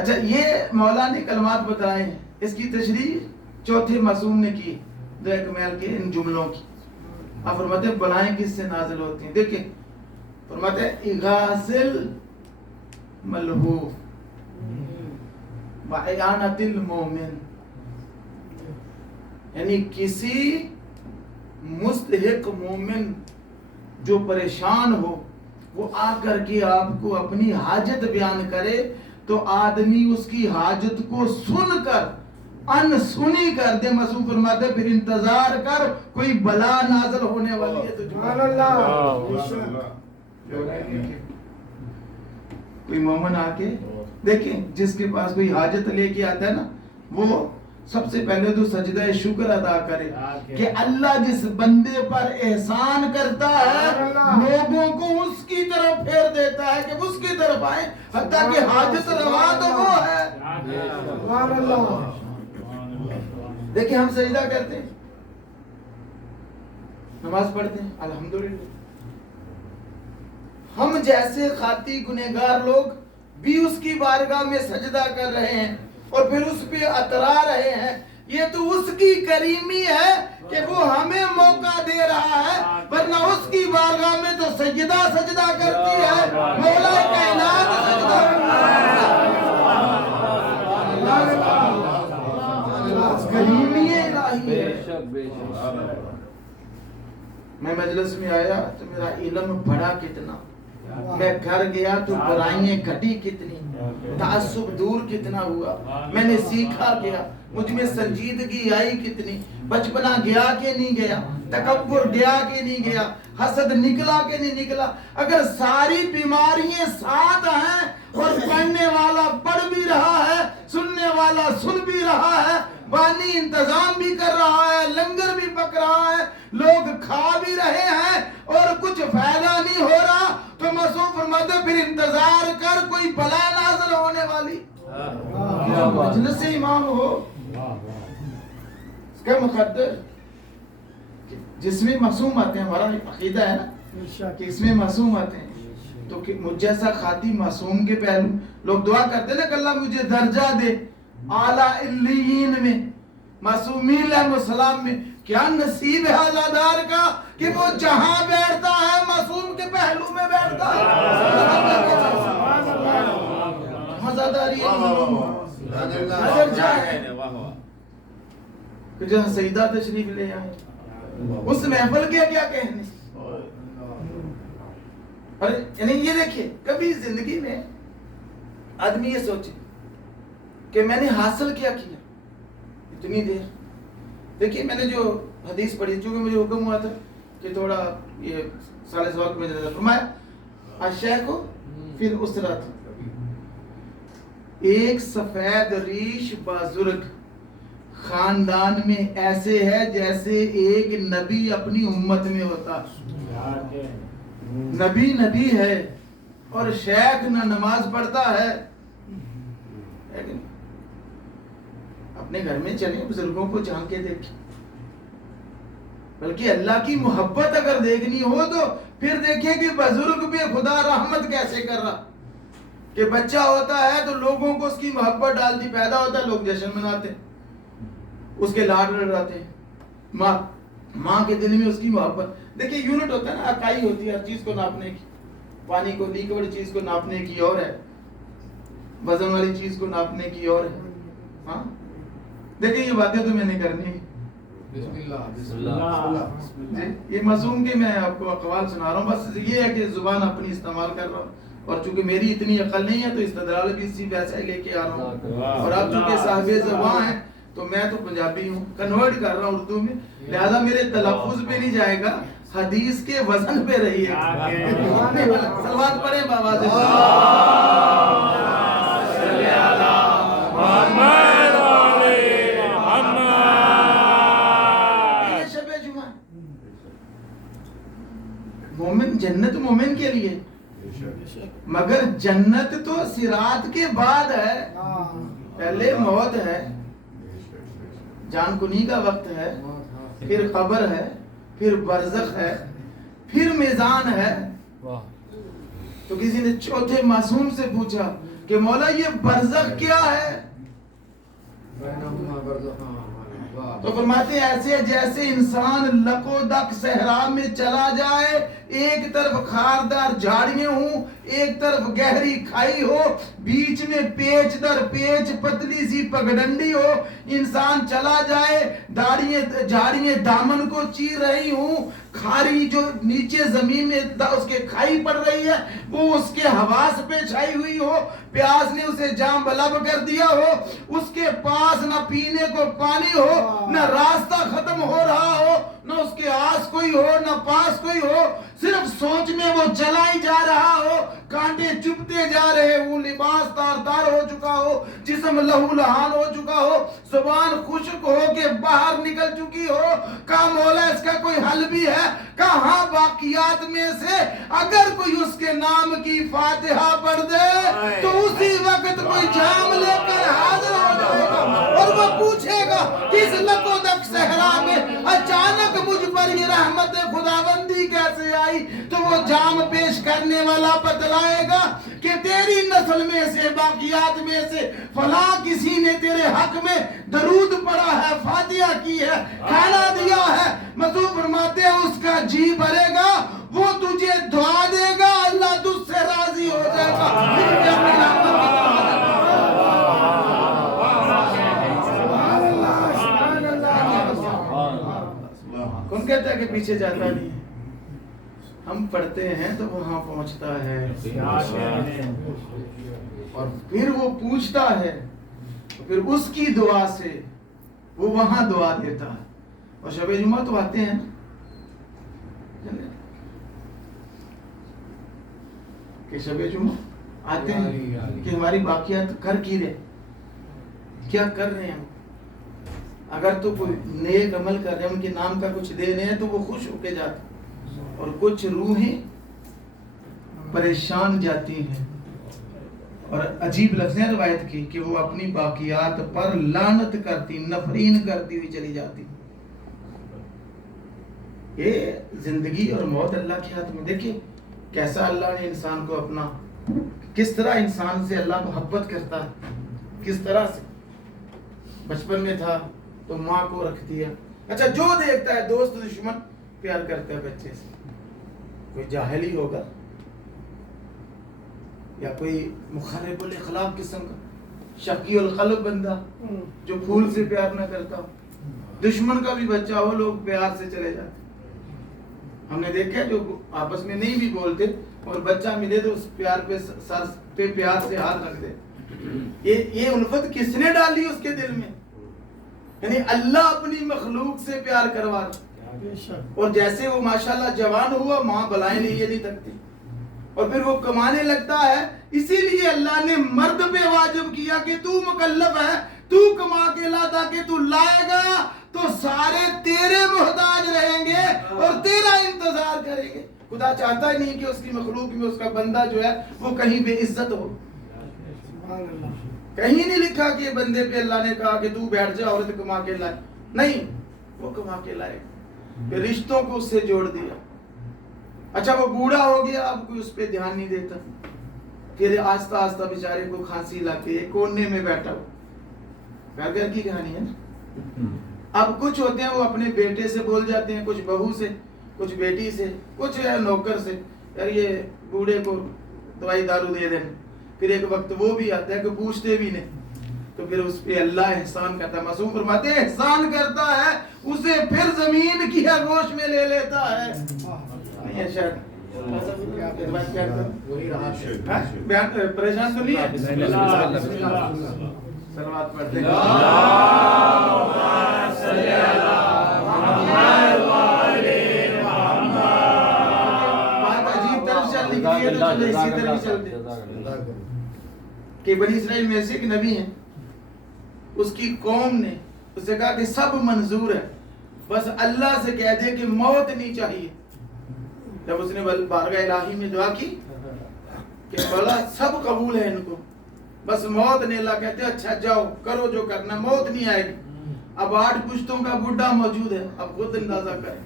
اچھا یہ مولا نے کلمات بتائے ہیں, اس کی تشریح چوتھے معصوم نے کی دو کمیل کے ان جملوں کی. آپ فرماتے ہیں بلائیں کس سے نازل ہوتی ہیں. دیکھیں فرماتے ہیں اغاثل ملہوف وَإِعَانَةِ الْمُؤْمِنِ, یعنی کسی مستحق مومن جو پریشان ہو وہ آ کر کے آپ کو اپنی حاجت بیان کرے تو آدمی اس کی حاجت کو سن کر ان سنی کر دے. معصوم فرماتے ہیں پھر انتظار کر, کوئی بلا نازل ہونے والی ہے تو سبحان اللہ. کوئی مومن آ کے دیکھیں, جس کے پاس کوئی حاجت لے کے آتا ہے نا, وہ سب سے پہلے تو سجدہ شکر ادا کرے کہ اللہ جس بندے پر احسان کرتا ہے لوگوں کو اس کی طرف طرف آئیں حتیٰ کہ حاجت روا تو وہ ہے. سبحان اللہ. دیکھیں ہم سجدہ کرتے ہیں, نماز پڑھتے ہیں, الحمدللہ. ہم جیسے خاطی گنہگار لوگ بھی اس کی بارگاہ میں سجدہ کر رہے ہیں اور پھر اس پہ اترا رہے ہیں. یہ تو اس کی کریمی ہے کہ وہ ہمیں موقع دے رہا ہے, ورنہ اس کی بارگاہ میں تو سجدہ کرتی ہے, مولا کائنات سجدہ کریمی الہی ہے. میں مجلس میں آیا تو میرا علم بڑا کتنا, میں گھر گیا تو برائیاں گھٹی کتنی, تعصب دور کتنا ہوا, میں نے سیکھا کیا, مجھ میں سنجیدگی آئی کتنی, بچپنا گیا کہ نہیں گیا, تکبر گیا کہ نہیں گیا, حسد نکلا کہ نہیں نکلا. اگر ساری بیماریاں ساتھ ہیں اور پڑھنے والا پڑھ بھی رہا ہے, سننے والا سن بھی رہا ہے, بانی انتظام بھی کر رہا ہے, لنگر بھی پک رہا ہے, لوگ کھا بھی رہے ہیں اور کچھ فائدہ نہیں ہو رہا, تو معصوم فرماتے پھر انتظار کر کوئی بلا نازل ہونے والی. مجلس سے امام ہو اس کا مقدر جس میں معصوم آتے ہیں, ہمارا عقیدہ ہے نا کہ اس میں معصوم آتے ہیں, تو مجھ جیسا خاطی معصوم کے پہلو لوگ دعا کرتے ہیں نا کہ اللہ مجھے درجہ دے اعلیٰ علیین میں, معصومین علیہ السلام میں. کیا نصیب ہے عزادار کا کہ وہ جہاں بیٹھتا ہے معصوم کے پہلو میں بیٹھتا ہے. عزاداری نظر جائے کہ جہاں سیدہ تشریف لے آئے, اس محفل کے کیا کہنے. یعنی یہ دیکھیں, کبھی زندگی میں آدمی یہ سوچے کہ میں نے حاصل کیا اتنی دیر. دیکھیے میں نے جو حدیث پڑھی, چونکہ مجھے حکم ہوا تھا کہ تھوڑا یہ سالے سوال میں نے فرمایا الشیخ کو پھر اسرت, ایک سفید ریش بازرگ خاندان میں ایسے ہے جیسے ایک نبی اپنی امت میں ہوتا. نبی ہے اور شیخ نہ نماز پڑھتا ہے. اپنے گھر میں چلیں, بزرگوں کو جان کے دیکھیں, بلکہ اللہ کی محبت اگر دیکھنی ہو تو پھر دیکھیں کہ بزرگ پہ خدا رحمت کیسے کر رہا. کہ بچہ ہوتا ہے تو لوگوں کو اس کی محبت ڈالتی, پیدا ہوتا ہے لوگ جشن مناتے ہیں, اس کے لاڈ لڑاتے ہیں, ماں کے دل میں اس کی محبت. دیکھیں یونٹ ہوتا ہے نا, اکائی ہوتی ہے ہر چیز کو ناپنے کی, پانی کو لیکوڈ چیز کو ناپنے کی اور ہے, وزن والی چیز کو ناپنے کی اور ہے. ہاں دیکھیں یہ باتیں تو میں نے کرنی ہے. یہ معصوم کے میں آپ کو اقوال سنا رہا ہوں, بس یہ ہے کہ زبان اپنی استعمال کر رہا ہوں, اور چونکہ میری اتنی عقل نہیں ہے تو استدلال بھی اسی ویسا ہی لے کے آ رہا ہوں. اور آپ چونکہ صاحب زبان ہیں تو میں تو پنجابی ہوں, کنورٹ کر رہا ہوں اردو میں, لہذا میرے تلفظ پہ نہیں جائے گا, حدیث کے وزن پہ رہیے. صلوات پڑھیں بابا سے. مومن جنت مومن کے لیے, مگر جنت تو صراط کے بعد ہے, پہلے موت ہے, جان کنی کا وقت ہے, پھر قبر ہے, پھر برزخ ہے, پھر میزان ہے. تو کسی نے چوتھے معصوم سے پوچھا کہ مولا یہ برزخ کیا ہے, تو فرماتے ہیں ایسے جیسے انسان لکو دک صحرا میں چلا جائے, ایک طرف خاردار جھاڑیاں ہوں, ایک طرف گہری کھائی ہو, بیچ میں پیچ در پیچ پتلی سی پگڈنڈی ہو, انسان چلا جائے, جھاڑیاں دامن کو چیر رہی ہوں, کھاری جو نیچے زمین میں اس کے کھائی پڑ رہی ہے وہ اس کے حواس پہ چھائی ہوئی ہو, پیاس نے اسے جام بلب کر دیا ہو, اس کے پاس نہ پینے کو پانی ہو, نہ راستہ ختم ہو رہا ہو, نہ اس کے آس کوئی ہو نہ پاس کوئی ہو، صرف سوچ میں وہ چلا ہی جا رہا ہو، کانٹے چبھتے جا رہے، وہ لباس تار ہو چکا ہو، جسم لہو لہان ہو چکا ہو، زبان خشک ہو کے باہر نکل چکی ہو، کہا مولا اس کا کوئی حل بھی ہے؟ کہاں باقیات میں سے اگر کوئی اس کے نام کی فاتحہ پڑھ دے تو اسی وقت کوئی جام لے کر حاضر ہو جائے گا اور وہ پوچھے گا کس لکو دک صحرا میں اچانک مجھ پر یہ رحمت خداوندی کیسے آئی؟ تو وہ جام پیش کرنے والا بتلائے گا کہ تیری نسل میں سے باقیات میں سے فلاں کسی نے تیرے حق میں درود پڑھا ہے، فاتحہ کی ہے، کھانا دیا ہے۔ مذہب فرماتے ہیں اس کا جی بھرے گا، وہ تجھے دعا دے گا، اللہ تجھ سے راضی ہو جائے گا۔ کون کہتا ہے کہ پیچھے جاتا نہیں ہے؟ ہم پڑھتے ہیں تو وہاں پہنچتا ہے، اور پھر وہ پوچھتا ہے، پھر اس کی دعا سے وہ وہاں دعا دیتا ہے۔ اور شب جمعہ تو آتے ہیں کہ شب جمعہ آتے ہیں کہ ہماری باقیات کر کی رہے، کیا کر رہے ہیں؟ اگر تو کوئی نیک عمل کر رہے ہیں، ان کے نام کا کچھ دینے ہیں تو وہ خوش ہو کے جاتے، اور کچھ روحیں پریشان جاتی ہیں۔ اور عجیب لفظ ہے روایت کی کہ وہ اپنی باقیات پر لعنت کرتی، نفرین کرتی ہوئی چلی جاتی۔ یہ زندگی اور موت اللہ کے ہاتھ میں۔ دیکھیں کیسا اللہ نے انسان کو اپنا، کس طرح انسان سے اللہ محبت کرتا ہے، کس طرح سے۔ بچپن میں تھا تو ماں کو رکھ دیا، اچھا جو دیکھتا ہے دوست دشمن پیار کرتا ہے بچے سے۔ کوئی جاہل ہی ہوگا یا کوئی مخرب الاخلاق قسم کا شقی القلب بندہ جو پھول سے پیار نہ کرتا ہو، دشمن کا بھی بچہ ہو، لوگ پیار سے چلے جاتے۔ ہم نے دیکھا جو آپس میں نہیں بھی بولتے اور بچہ ملے تو اس پیار پہ سر پہ پیار سے ہاتھ رکھ دے۔ یہ الفت کس نے ڈالی اس کے دل میں؟ یعنی اللہ اپنی مخلوق سے پیار کروا رہا، اور جیسے وہ ماشاءاللہ جوان ہوا، ماں بلائیں لیے نہیں تکتی، اور پھر وہ کمانے لگتا ہے۔ اسی لیے اللہ نے مرد پہ واجب کیا کہ تو مکلف ہے، تو کما کے لا، تاکہ تو لائے گا تو سارے تیرے محتاج رہیں گے اور تیرا انتظار کریں گے۔ خدا چاہتا ہی نہیں کہ اس کی مخلوق میں اس کا بندہ جو ہے وہ کہیں بے عزت ہو۔ کہیں نہیں لکھا کہ یہ بندے پہ اللہ نے کہا کہ تو بیٹھ جا عورت کما کے لائے، نہیں، وہ کما کے لائے، پھر رشتوں کو اس سے جوڑ دیا۔ اچھا وہ بوڑھا ہو گیا، اب کوئی اس پہ دھیان نہیں دیتا، پھر آہستہ آہستہ بیچارے کو کھانسی لگتی ہے، کونے میں بیٹھا ہو۔ گھر گھر کی کہانی ہے نا۔ اب کچھ ہوتے ہیں وہ اپنے بیٹے سے بول جاتے ہیں، کچھ بہو سے، کچھ بیٹی سے، کچھ نوکر سے، یار یہ بوڑھے کو دوائی دارو دے دیں۔ پھر ایک وقت وہ بھی آتا ہے کہ پوچھتے بھی نہیں، تو پھر اس پہ اللہ احسان کرتا ہے۔ معصوم فرماتے ہیں احسان کرتا ہے اسے پھر زمین کی آغوش میں لے لیتا ہے۔ پریشان تو نہیں ہے؟ سلوات پڑھتے ہیں۔ بات عجیب طرف سے لکھتی ہے تو چلے اسی طرح چلتے کہ بنی اسرائیل میں سے ایک نبی ہیں، اس کی قوم نے اس سے کہا کہ سب منظور ہے، بس اللہ سے کہہ دے کہ موت نہیں چاہیے۔ جب اس نے بارگاہ الہی میں دعا کی کہ بولا سب قبول ہے ان کو، بس موت نہیں، اللہ کہتے اچھا جاؤ کرو جو کرنا، موت نہیں آئے گی۔ اب 8 پشتوں کا بڈھا موجود ہے، اب خود اندازہ کریں،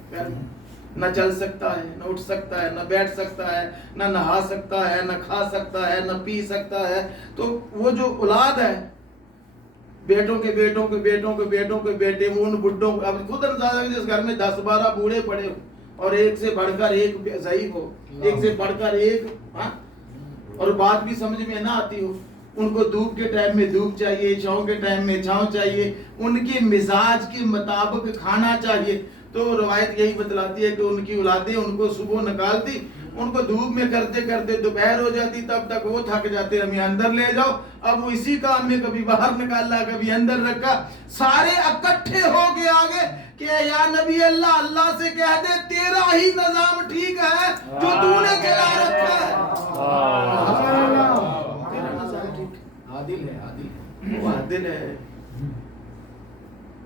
نہ چل سکتا ہے، نہ اٹھ سکتا ہے، نہ بیٹھ سکتا ہے، نہ نہا سکتا ہے، نہ کھا سکتا ہے، نہ پی سکتا ہے۔ تو وہ جو اولاد ہے، بیٹوں کے بیٹوں کے بیٹوں کے بیٹوں کے بیٹے، وہ ان بڈھوں کو، اب خود اندازہ کریں جس گھر میں 10-12 بوڑھے پڑے ہو اور ایک سے بڑھ کر ایک ضعیف ہو، ایک سے بڑھ کر ایک، اور بات بھی سمجھ میں نہ آتی ہو، ان کو دھوپ کے ٹائم میں دھوپ چاہیے، چھاؤں کے ٹائم میں چھاؤں چاہیے، ان کے مزاج کے مطابق کھانا چاہیے۔ تو روایت یہی بتلاتی ہے کہ ان کی اولادیں ان کو صبح نکالتی ان کو دھوپ میں کرتے کرتے دوپہر ہو جاتی، تب تک وہ تھک جاتے، ہمیں اندر لے جاؤ۔ اب وہ اسی کام میں کبھی باہر نکالا، کبھی اندر رکھا، سارے اکٹھے ہو کے آگے کہ یا نبی اللہ، اللہ سے کہہ دے تیرا ہی نظام ٹھیک ہے جو تو نے چلا رکھا ہے۔ تیرا نظام ٹھیک ہے، عادل ہے، عادل وہ عادل ہے،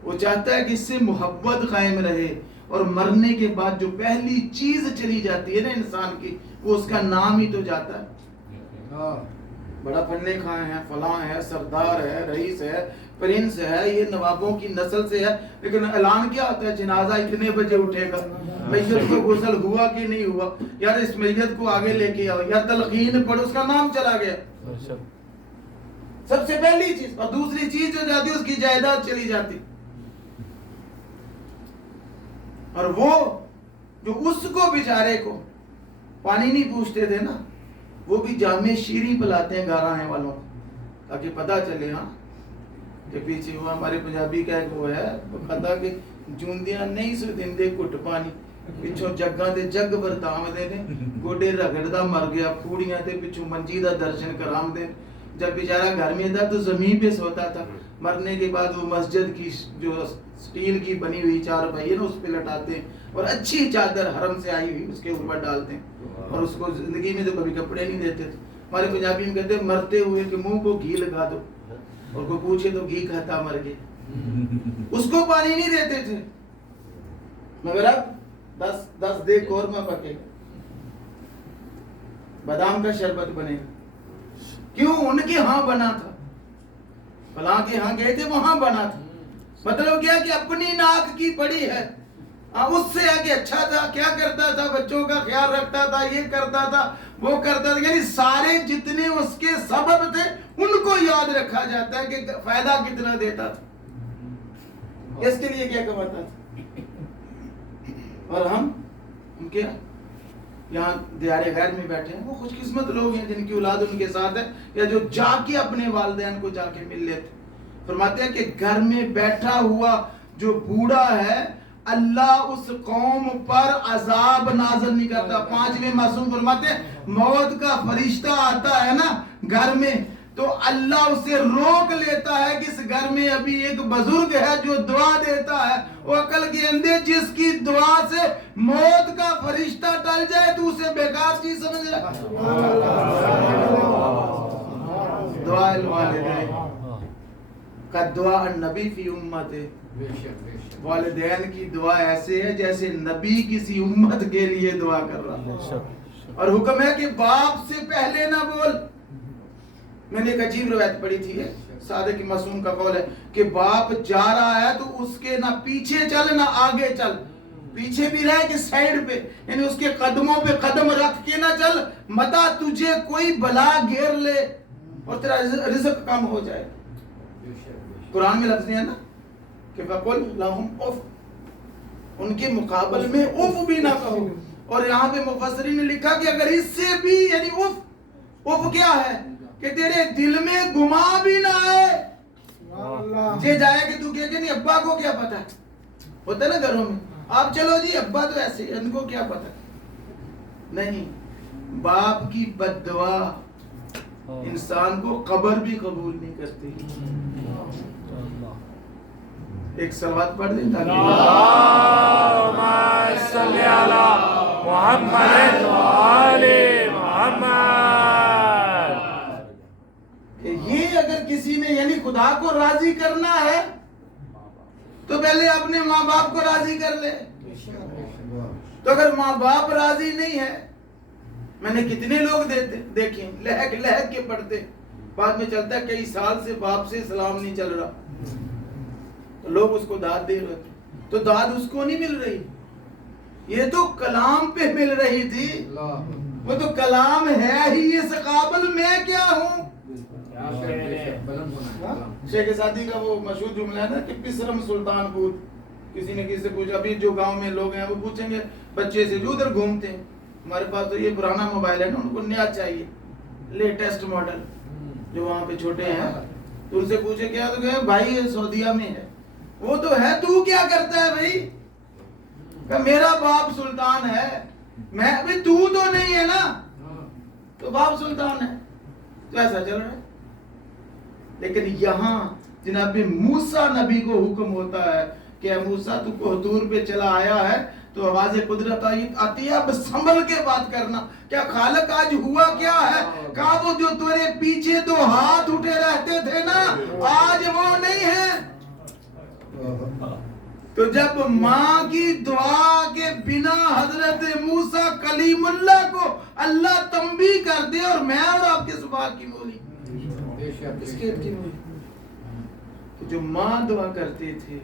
وہ چاہتا ہے کہ اس سے محبت قائم رہے، اور مرنے کے بعد جو پہلی چیز چلی جاتی ہے نا انسان کی، وہ اس کا نام ہی تو جاتا ہے۔ بڑا پڑھنے کھائے ہیں، فلاں ہے، سردار ہے، رئیس ہے، پرنس ہے، یہ نوابوں کی نسل سے ہے، لیکن اعلان کیا ہوتا ہے؟ جنازہ اتنے بجے اٹھے گا، میت کو غسل ہوا کہ نہیں ہوا، یار اس میت کو آگے لے کے آؤ، یا تلقین پڑھو، اس کا نام چلا گیا سب سے پہلی چیز۔ اور دوسری چیز جو جاتی ہے اس کی جائیداد چلی جاتی، اور وہ جو اس کو بیچارے کو پانی نہیں پوچھتے تھے نا، وہ بھی جامع شیریں پلاتے ہیں گاراں والوں کو، تاکہ پتہ چلے ہاں کہ پیچھے وہ ہمارے پنجابی کا ایک وہ ہے کہتا کہ جوندیاں نہیں سو دیندے کٹ پانی، پچھوں جگاں تے جگ برتام دے نے، گوڈے رگڑدا مر گیا، پھوڑیاں تے پچھوں منجی دا درشن کرام دے۔ جب بیچارہ گھر میں تھا تو زمین پہ سوتا تھا، مرنے کے بعد وہ مسجد کی جو سٹیل کی بنی ہوئی چارپائی ہے نا، اس پہ لٹاتے ہیں، اور اچھی چادر حرم سے آئی ہوئی اس کے اوپر ڈالتے ہیں، اور اس کو زندگی میں تو کبھی کپڑے نہیں دیتے تھے۔ ہمارے پنجابی میں کہتے ہیں مرتے ہوئے کہ منہ کو گھی لگا دو، اور کوئی پوچھے تو گھی کھاتا مر گیا، اس کو پانی نہیں دیتے تھے۔ مگر اب 10 دے قورمہ پکے گا، بادام کا شربت بنے گا، کیوں؟ ان کے ہاں بنا تھا، فلاں کے ہاں گئے تھے وہاں بنا تھا۔ مطلب کیا کہ اپنی ناک کی پڑی ہے، اس سے آگے اچھا تھا، کیا کرتا تھا؟ بچوں کا خیال رکھتا تھا، یہ کرتا تھا، وہ کرتا تھا، یعنی سارے جتنے اس کے سبب تھے ان کو یاد رکھا جاتا ہے کہ فائدہ کتنا دیتا تھا، اس کے لیے کیا کماتا تھا۔ اور ہم کیا یہاں دیار غیر میں بیٹھے ہیں، وہ خوش قسمت لوگ ہیں جن کی اولاد ان کے ساتھ ہے، یا جو جا کے اپنے والدین کو جا کے مل لیتے۔ فرماتے ہیں کہ گھر میں بیٹھا ہوا جو بوڑھا ہے، اللہ اس قوم پر عذاب نازل نہیں کرتا۔ 5ویں معصوم فرماتے ہیں موت کا فرشتہ آتا ہے نا گھر میں، تو اللہ اسے روک لیتا ہے کہ اس گھر میں ابھی ایک بزرگ ہے جو دعا دیتا ہے، وہ عقل کے اندھے جس کی دعا سے موت کا فرشتہ ٹل جائے تو اسے بیکار چیز سمجھ رہا ہے۔ دعا الوالدین کا دعا النبی فی امت، والدین کی دعا ایسے ہے جیسے نبی کسی امت کے لیے دعا کر رہا ہے، اور حکم ہے کہ باپ سے پہلے نہ بول۔ میں نے ایک عجیب روایت پڑھی تھی، صادق معصوم کا قول ہے کہ باپ جا رہا ہے تو اس کے نہ پیچھے چل نہ آگے چل، پیچھے بھی رہے کہ سائیڈ پہ، یعنی اس کے قدموں پہ قدم رکھ کے نہ چل، متا تجھے کوئی بلا گھیر لے اور تیرا رزق کم ہو جائے۔ قرآن میں لفظ ہے نا کہ فَقُلْ لَهُمْ اُفْ، ان کے مقابل میں اف بھی نہ کہو۔ اور یہاں پہ مفسرین نے لکھا کہ اگر اس سے بھی، یعنی اف کیا ہے کہ تیرے دل میں گما بھی نہ آئے، یہ جائے کہ تو کہے کہ نہیں ابا کو کیا پتا ہے، ہوتا ہے نا گھروں میں، آپ چلو جی ابا تو ایسے ان کو کیا پتا ہے۔ نہیں، باپ کی بد دعا انسان کو قبر بھی قبول نہیں کرتی۔ ایک صلوات پڑھ دیں تاکہ اللہم صلی علی محمد و آل محمد۔ کہ یہ اگر کسی نے یعنی خدا کو راضی کرنا ہے تو پہلے اپنے ماں باپ کو راضی کر لے۔ تو اگر ماں باپ راضی نہیں ہے، میں نے کتنے لوگ دیکھیں لہک لہک کے پڑھتے، بعد میں چلتا ہے کئی سال سے باپ سے سلام نہیں چل رہا، تو لوگ اس کو داد دے رہے تھے، تو داد اس کو نہیں مل رہی، یہ تو کلام پہ مل رہی تھی، وہ تو کلام ہے ہی اس قابل، میں کیا ہوں۔ شیخ سعدی کا وہ مشہور جملہ ہے نا کہ پسرم سلطان پور، کسی نے کسی سے پوچھا، ابھی جو گاؤں میں لوگ ہیں وہ پوچھیں گے بچے سے جو ادھر گھومتے ہیں، ہمارے پاس تو یہ پرانا موبائل ہے نا، ان کو نیا چاہیے لیٹسٹ ماڈل، جو وہاں پہ چھوٹے ہیں، تو ان سے پوچھے کیا، تو کہے بھائی یہ سعودیہ میں ہے۔ وہ تو ہے، تو کیا کرتا ہے بھائی؟ کہ میرا باپ سلطان ہے، میں ابھی تو نہیں ہے نا، تو باپ سلطان ہے، تو ایسا چل رہا ہے. لیکن یہاں جناب موسیٰ نبی کو حکم ہوتا ہے کہ اے موسیٰ تو کوہ پہ چلا آیا ہے تو آواز قدرت آتی ہے، اب سنبھل کے بات کرنا. کیا خالق آج ہوا کیا ہے؟ کہا وہ جو تیرے پیچھے تو ہاتھ اٹھے رہتے تھے نا، آج وہ نہیں ہے. تو جب ماں کی دعا کے بنا حضرت موسیٰ کلیم اللہ کو اللہ تنبیہ کر دے، اور میں اور آپ کس بات کی مولی، اسٹیٹ کی مولی. جو ماں دعا کرتے تھے،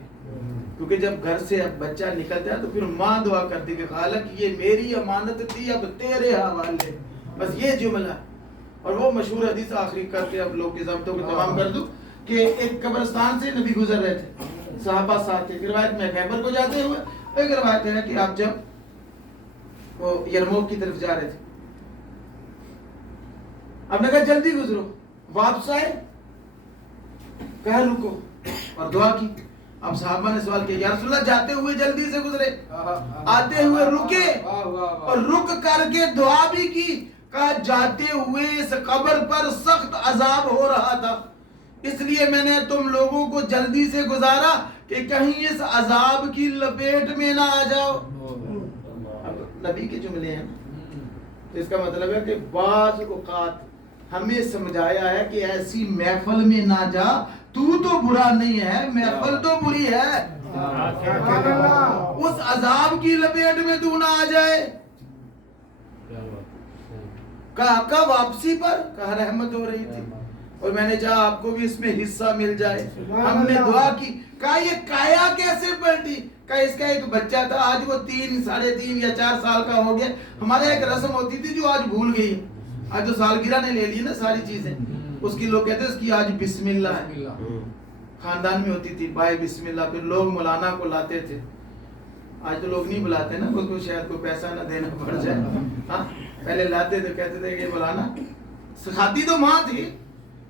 کیونکہ جب گھر سے اب بچہ نکلتا ہے تو پھر ماں دعا کرتی کہ خالق یہ میری امانت تھی، اب تیرے حوالے، بس یہ جملہ. اور وہ مشہور حدیث آخری کرتے اب لوگ کی ضبطوں کو تمام کر دوں کہ ایک قبرستان سے نبی گزر رہے تھے، صحابہ ساتھ تھے. روایت میں خیبر کو جاتے ہوئے، ایک روایت ہے کہ آپ جب وہ یرموک کی طرف جا رہے تھے، آپ نے کہا جلدی گزرو، واپس آئے کہا رکو اور دعا کی. اب صحابہ نے سوال کیا یا رسول اللہ جاتے ہوئے جلدی سے گزرے، آتے ہوئے رکے اور رک کر کے دعا بھی کی. کہا جاتے ہوئے اس قبر پر سخت عذاب ہو رہا تھا، اس لیے میں نے تم لوگوں کو جلدی سے گزارا کہ کہیں اس عذاب کی لپیٹ میں نہ آ جاؤ. اب نبی کے جملے ہیں، تو اس کا مطلب ہے کہ بعض اوقات ہمیں سمجھایا ہے کہ ایسی محفل میں نہ جا، تو برا نہیں ہے، محفل تو بری ہے، اس عذاب کی لپیٹ میں تو نہ آ جائے. کہا واپسی پر، کہا رحمت ہو رہی تھی اور میں نے چاہا آپ کو بھی اس میں حصہ مل جائے. ہم نے دعا کی. کہا یہ کایا کیسے پلٹی؟ کہا اس کا ایک بچہ تھا، آج وہ 3 ساڑھے 3 یا 4 سال کا ہو گیا. ہمارے ایک رسم ہوتی تھی جو آج بھول گئی، آج تو سالگرہ نے لے لی نا ساری چیزیں، اس کی لوگ کہتے ہیں اس کی آج بسم اللہ ہے. خاندان میں ہوتی تھی بھائی بسم اللہ، پھر لوگ مولانا کو لاتے تھے. آج تو لوگ نہیں بلاتے نا، اس کو شاید کوئی پیسہ نہ دینا پڑ جائے. ہاں پہلے لاتے تھے، کہتے تھے کہ مولانا، سکھاتی تو ماں تھی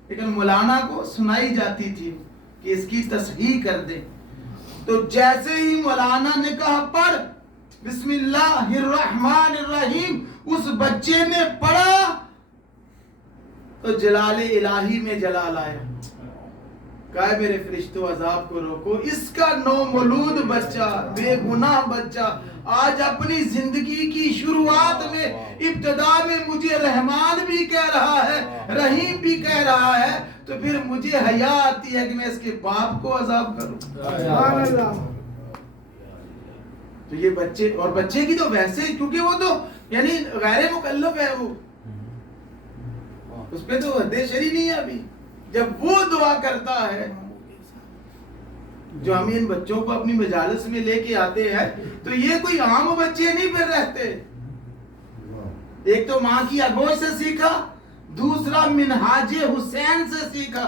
لیکن مولانا کو سنائی جاتی تھی کہ اس کی تصحیح کر دے. تو جیسے ہی مولانا نے کہا پڑھ بسم اللہ الرحمن الرحیم، اس بچے نے پڑھا تو جلال الہی میں جلال آیا. کہا میرے فرشتوں عذاب کو روکو، اس کا نومولود بچہ، بے گناہ بچہ آج اپنی زندگی کی شروعات میں ابتدا میں مجھے رحمان بھی کہہ رہا ہے، رحیم بھی کہہ رہا ہے، تو پھر مجھے حیا آتی ہے کہ میں اس کے باپ کو عذاب کروں. تو یہ بچے، اور بچے کی تو ویسے ہی، کیونکہ وہ تو یعنی غیر مکلف ہے، وہ اس پہ تو حد شرعی نہیں ہے ابھی. جب وہ دعا کرتا ہے، جو ہم ان بچوں کو اپنی مجالس میں لے کے آتے ہیں، تو یہ کوئی عام بچے نہیں پھر رہتے. ایک تو ماں کی آگوش سے سیکھا، دوسرا منہاج حسین سے سیکھا.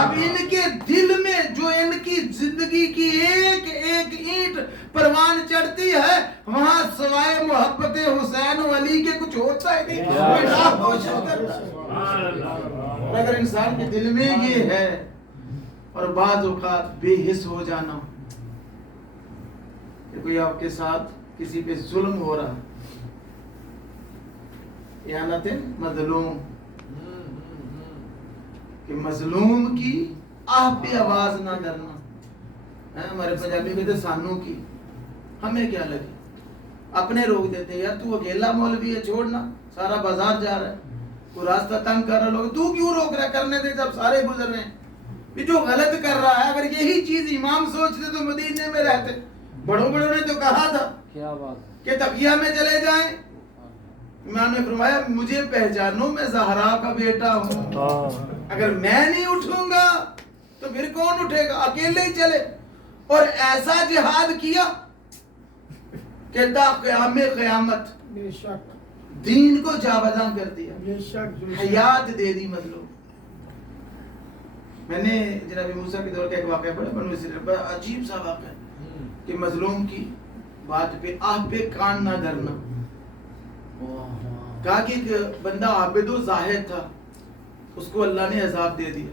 اب ان کے دل میں جو ان کی زندگی کی ایک ایک اینٹ پروان چڑھتی ہے، وہاں سوائے محبت حسین و علی کے کچھ ہوتا ہی نہیں. اگر انسان کے دل میں یہ ہے، اور بعض اوقات بے حس ہو جانا کہ کوئی آپ کے ساتھ کسی پہ ظلم ہو رہا، احانت مظلوم، کہ مظلوم کی آہ پہ آواز نہ کرنا. ہمارے پنجابی کہتے سانوں کی، ہمیں کیا لگے، اپنے روک دیتے. یار تو اکیلا مولوی ہے، چھوڑنا، سارا بازار جا رہا ہے، کوئی راستہ تنگ کر رہا لوگ، تو کیوں روک رہا ہے؟ کرنے دے جب سارے گزر رہے ہیں. جو غلط کر رہا ہے، اگر یہی چیز امام سوچتے تو مدینے میں رہتے. بڑوں بڑوں نے تو کہا تھا کہ تقیہ میں چلے جائیں. امام نے فرمایا مجھے پہچانو، میں زہرا کا بیٹا ہوں، اگر میں نہیں اٹھوں گا تو پھر کون اٹھے گا؟ اکیلے ہی چلے. اور ایسا جہاد کیا کہ تا قیام قیامت دین کو جاوداں کر دیا، حیات دے دی. مطلب میں نے جناب موسیٰ کے دور کا ایک واقعہ پڑھا، بنو اسرائیل، بڑا عجیب سا واقعہ کہ مظلوم کی بات پہ آہ پہ کان نہ دھرنا. کہا کہ ایک بندہ عابد و زاہد تھا، اس کو اللہ نے عذاب دے دیا.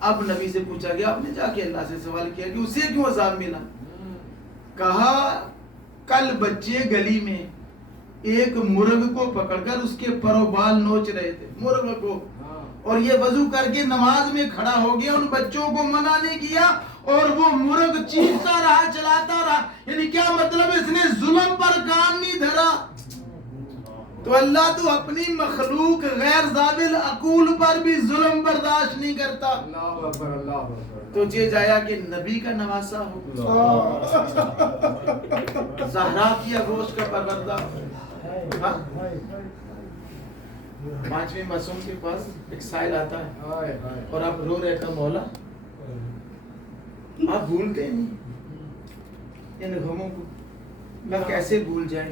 اب نبی سے پوچھا گیا، آپ نے جا کے اللہ سے سوال کیا کہ اسے کیوں عذاب ملا؟ کہا کل بچے گلی میں ایک مرغ کو پکڑ کر اس کے پر و بال نوچ رہے تھے مرغ کو, اور یہ وضو کر کے نماز میں کھڑا ہو گیا, ان بچوں کو منع نہیں کیا اور وہ مرغ چیختا رہا چلاتا رہا. یعنی کیا مطلب, اس نے ظلم پر کام نہیں دھرا. تو اللہ تو اپنی مخلوق غیر ذابل عقول پر بھی ظلم برداشت نہیں کرتا. تو یہ جایا کہ نبی کا نواسا ہو, زہرا کی آغوش کا پروردہ. پانچویں معصوم کے پاس ایک سائل آتا ہے اور آپ رو رہے تھا, مولا آپ بھولتے نہیں ان غموں کو, میں کیسے بھول جائیں,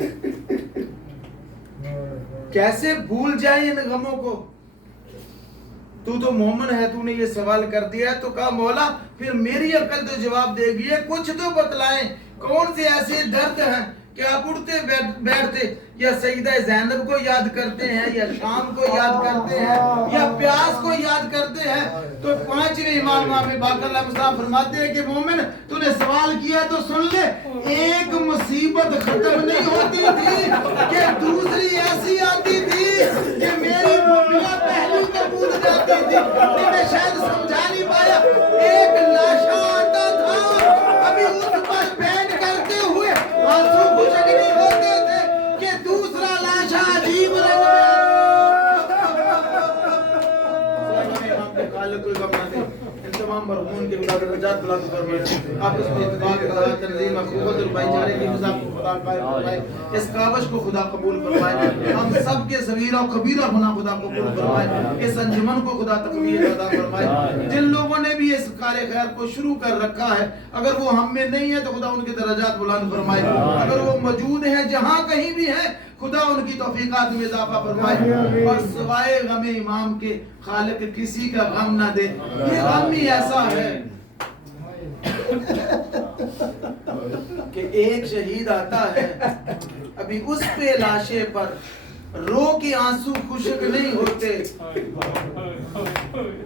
کیسے بھول جائیں ان غموں کو. تو مومن ہے, تو نے یہ سوال کر دیا ہے, تو کہا مولا پھر میری عقل تو جواب دے گی ہے, کچھ تو بتلائیں کون سے ایسے درد ہیں کہ آپ اٹھتے بیٹھتے یا سیدہ زینب کو یاد کرتے ہیں, یا شام کو یاد کرتے ہیں, یا پیاس کو یاد کرتے ہیں. تو پانچویں امام باقر علیہ السلام فرماتے ہیں کہ مومن تو نے سوال کیا تو سن لے, ایک مصیبت ختم نہیں ہوتی تھی کہ دوسری ایسی آتی تھی کہ میری مبیاں پہلو میں کود جاتی تھی. میں شاید سمجھا نہیں پایا, ایک لاشا آتا تھا ابھی اس پر پینٹ کرتے ہوئے آنسو خشک نہیں ہوتے تھے کہ دوسرا لاشا عجیب رنگ میں. امام کے خالق کوئی غم نہ دے, ان تمام مرحومون کے خدا درجات بلند فرمائے, آپ اس میں اتفاق اتحاد تنظیم اخوت اور بھائی چارے کی فضا کو خدا قائم فرمائے, اس کاوش کو خدا قبول فرمائے, ہم سب کے صغیرہ و کبیرہ گناہ خدا قبول فرمائے, اس انجمن کو خدا تقویت عطا فرمائے. جن لوگوں نے بھی اس کار خیر کو شروع کر رکھا ہے, اگر وہ ہم میں نہیں ہے تو خدا ان کے درجات بلند فرمائے, اگر وہ موجود ہیں جہاں کہیں بھی ہیں خدا ان کی توفیقات میں اضافہ فرمائے, اور سوائے غم امام کے خالق کسی کا غم نہ دے. یہ غم ہی ایسا ہے کہ ایک شہید آتا ہے, ابھی اس پہ لاشے پر رو کے آنسو خشک نہیں ہوتے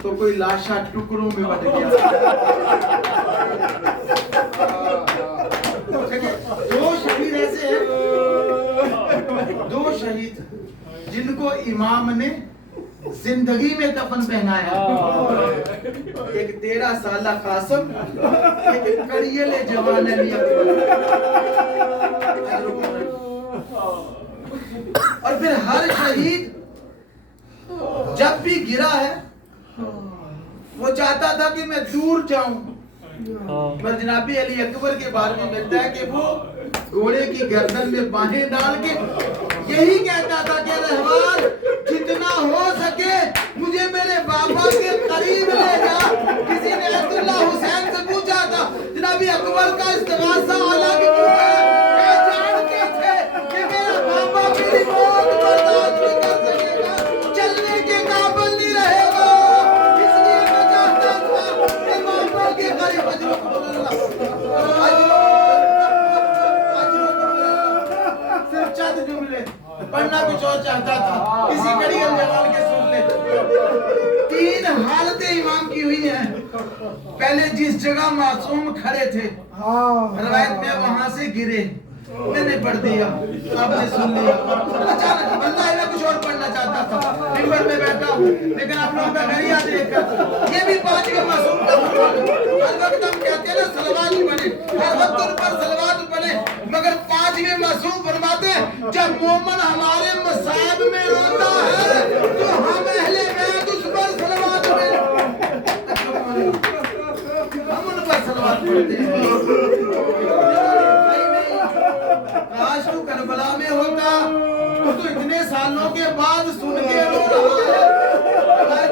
تو کوئی لاشا ٹکڑوں میں بٹ گیا. دو شہید ایسے ہیں, دو شہید جن کو امام نے زندگی میں کفن پہنایا, ایک 13 سالہ قاسم, ایک کڑیل جوان علی اکبر. اور پھر ہر شہید جب بھی گرا ہے وہ چاہتا تھا کہ میں دور جاؤں, پر جناب علی اکبر کے بارے میں ملتا ہے کہ وہ گھوڑے کی گردن میں باہیں ڈال کے یہی کہتا تھا کہ رہوان جتنا ہو سکے مجھے میرے بابا کے قریب لے جا. کسی نے عبد اللہ حسین سے پوچھا تھا جناب اکبر کا استغاثہ الگ کیوں ہے, میں جانتے تھے کہ میرا بابا میری موت برداشت نہیں کر سکے گا, چلنے کے قابل نہیں رہے گا, اس لیے میں چاہتا تھا کہ بابا کے قریب صرف چند جملے پڑھنا کچھ اور چاہتا تھا, کسی کڑی الجوان کے سن لے. 3 حالتیں امام کی ہوئی ہیں. پہلے جس جگہ معصوم کھڑے تھے روایت میں وہاں سے گرے, میں نے پڑھ دیا, آپ نے سن لیا. اچانک اللہ میں کچھ اور پڑھنا چاہتا تھا, ممبر میں بیٹھا ہوں, لیکن آپ لوگوں کا گھر یاد دیکھ کر یہ بھی 5 معصوم کا فرمان. ہر وقت ہم کہتے ہیں نا صلوات پڑھیں, ہر وقت ان پر صلوات پڑھیں, مگر 5ویں معصوم فرماتے ہیں جب مومن ہمارے مصائب میں روتا ہے تو ہم اہل بیت اس پر صلوات پڑھیں, ہم ان پر صلوات پڑھتے ہیں. کاش تو کربلا میں ہوتا تو اتنے سالوں کے بعد سن کے رو رہا ہے.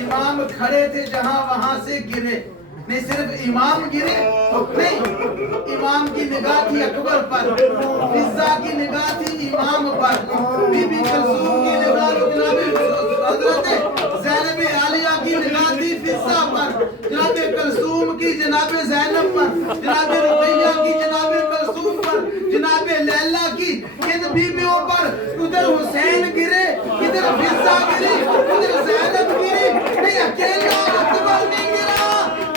امام کھڑے تھے جہاں وہاں سے گرے, نہیں صرف امام گرے نہیں, امام کی نگاہ تھی اکبر پر, فضا کی نگاہ تھی امام پر, بی بی کلثوم کی نگاہ جناب حضرت زینب عالیہ کی نگاہ تھی فضا پر, جناب کلثوم کی جناب زینب پر, جناب رقیہ کی جناب کلثوم پر, جناب لیلا کی ان بیویوں پر. ادھر حسین گرے, ادھر فضا گری, ادھر زینب گری, نہیں اکیلا اکبر نہیں گرا,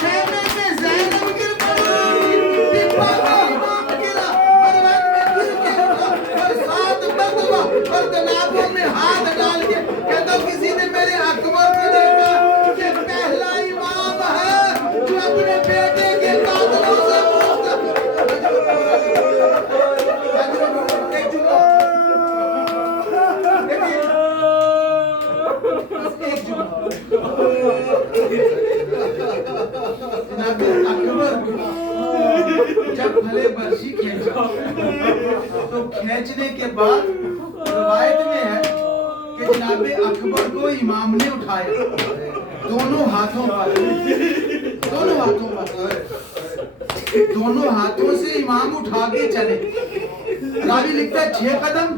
خیمے میں زینب گر پڑی, امام گرا, اور میں گر کے اور جنابوں میں ہاتھ ڈال کے کہتا ہوں کسی نے میرے اکبر کو دیکھا کہ پہلا امام ہے جو اپنے بیٹے کے قاتلوں سے جب بھلے برشی کھینچا تو کھینچنے کے بعد روایت میں ہے کہ جناب اکبر کو امام نے اٹھایا دونوں ہاتھوں سے امام اٹھا کے چلے. راوی لکھتا ہے 6 قدم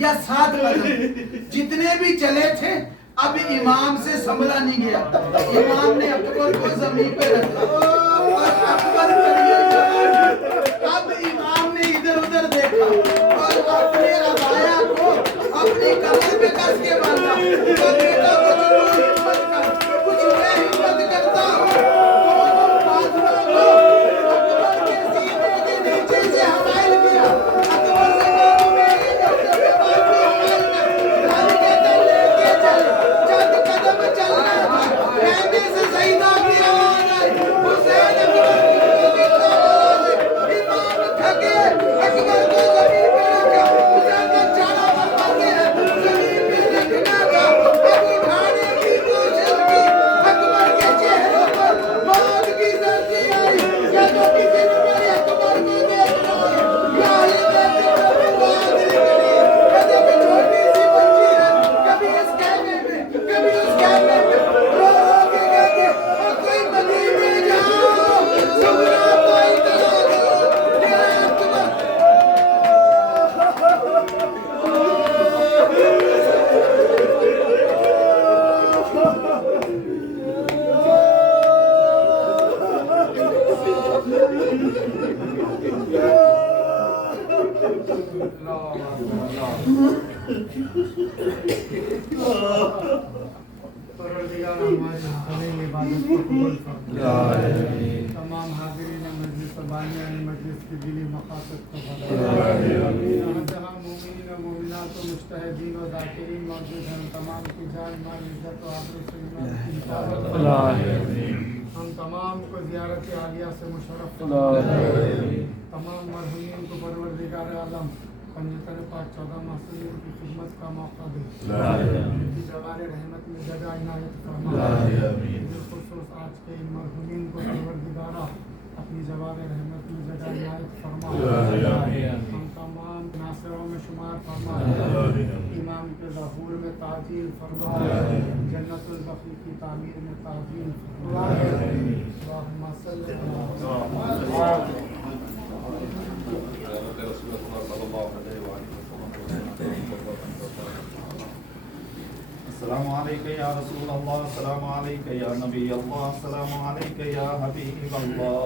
یا 7 قدم جتنے بھی چلے تھے اب امام سے سنبھلا نہیں گیا. امام نے اکبر کو زمین پہ رکھا اور اکبر اب امام نے ادھر ادھر دیکھا اور اپنے عبایا کو اپنی کمر پہ کس کے باندھا اور بیٹا کو ضرور ہمت کر کچھ میں ہمت کرتا ہوں اکبر کے سینے کے نیچے سے حمائل کیا. اکبر سے کہا میری نفس پہ باقی حمائل کر راوی کہتا لے کے چل چند قدم چلنا تھا کہنے سے سیدہ کی آواز آئی حسین اکبر اکبر کو زمین پہ رکھا حسین کا چارہ برپا گیا زمین پہ رکھنا تھا اب اٹھانے کی کوشش کی اکبر کے چہروں پر موت کی زردی آئی یا تو کسی نے میرے اکبر کو دیکھ رہا ہے یا ہی بیٹے پر موت نکلی کہتے کہ چھوٹی سی بچی ہے کبھی اس کیمے میں کبھی اس کیمے میں رو کے کہتے اور کوئی مدینے جاؤ سغرا کو اتنا دو تیرا اکبر پروردگار ہماری ہمیں عبادت کو قبول فرما. تمام حاضرین مجلس و بانیان مجلس کی دلی مقاصد کو فرما. جہاں مومنین و مومنات و مجتہدین و ذاکرین موجود ہیں تمام کی جان مال عزت و آبرو سے کی حفاظت فرما. ہم تمام کو زیارت عالیہ سے مشرف فرما. تمام مرحومین کو پروردگار عالم پنجتن پاک 14 معصومین کی خدمت کا موقع دے. ان کی جوار رحمت میں جگہ عنایت فرما. بالخصوص آج کے ان مرحومین کو پروردگارہ اپنی جوار رحمت میں جگہ عنایت فرما. ہم تمام ناصروں میں شمار فرما. امام کے ظہور میں تعجیل فرما. جنت البقیع کی تعمیر میں تعجیل فرما. اللہم صلی اللہ السلام علیکم یا رسول اللہ السلام علیکم یا نبی اللہ السلام علیکم یا حبیب اللہ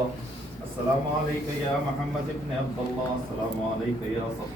السلام علیکم یا محمد ابن عبداللہ السلام علیکم یا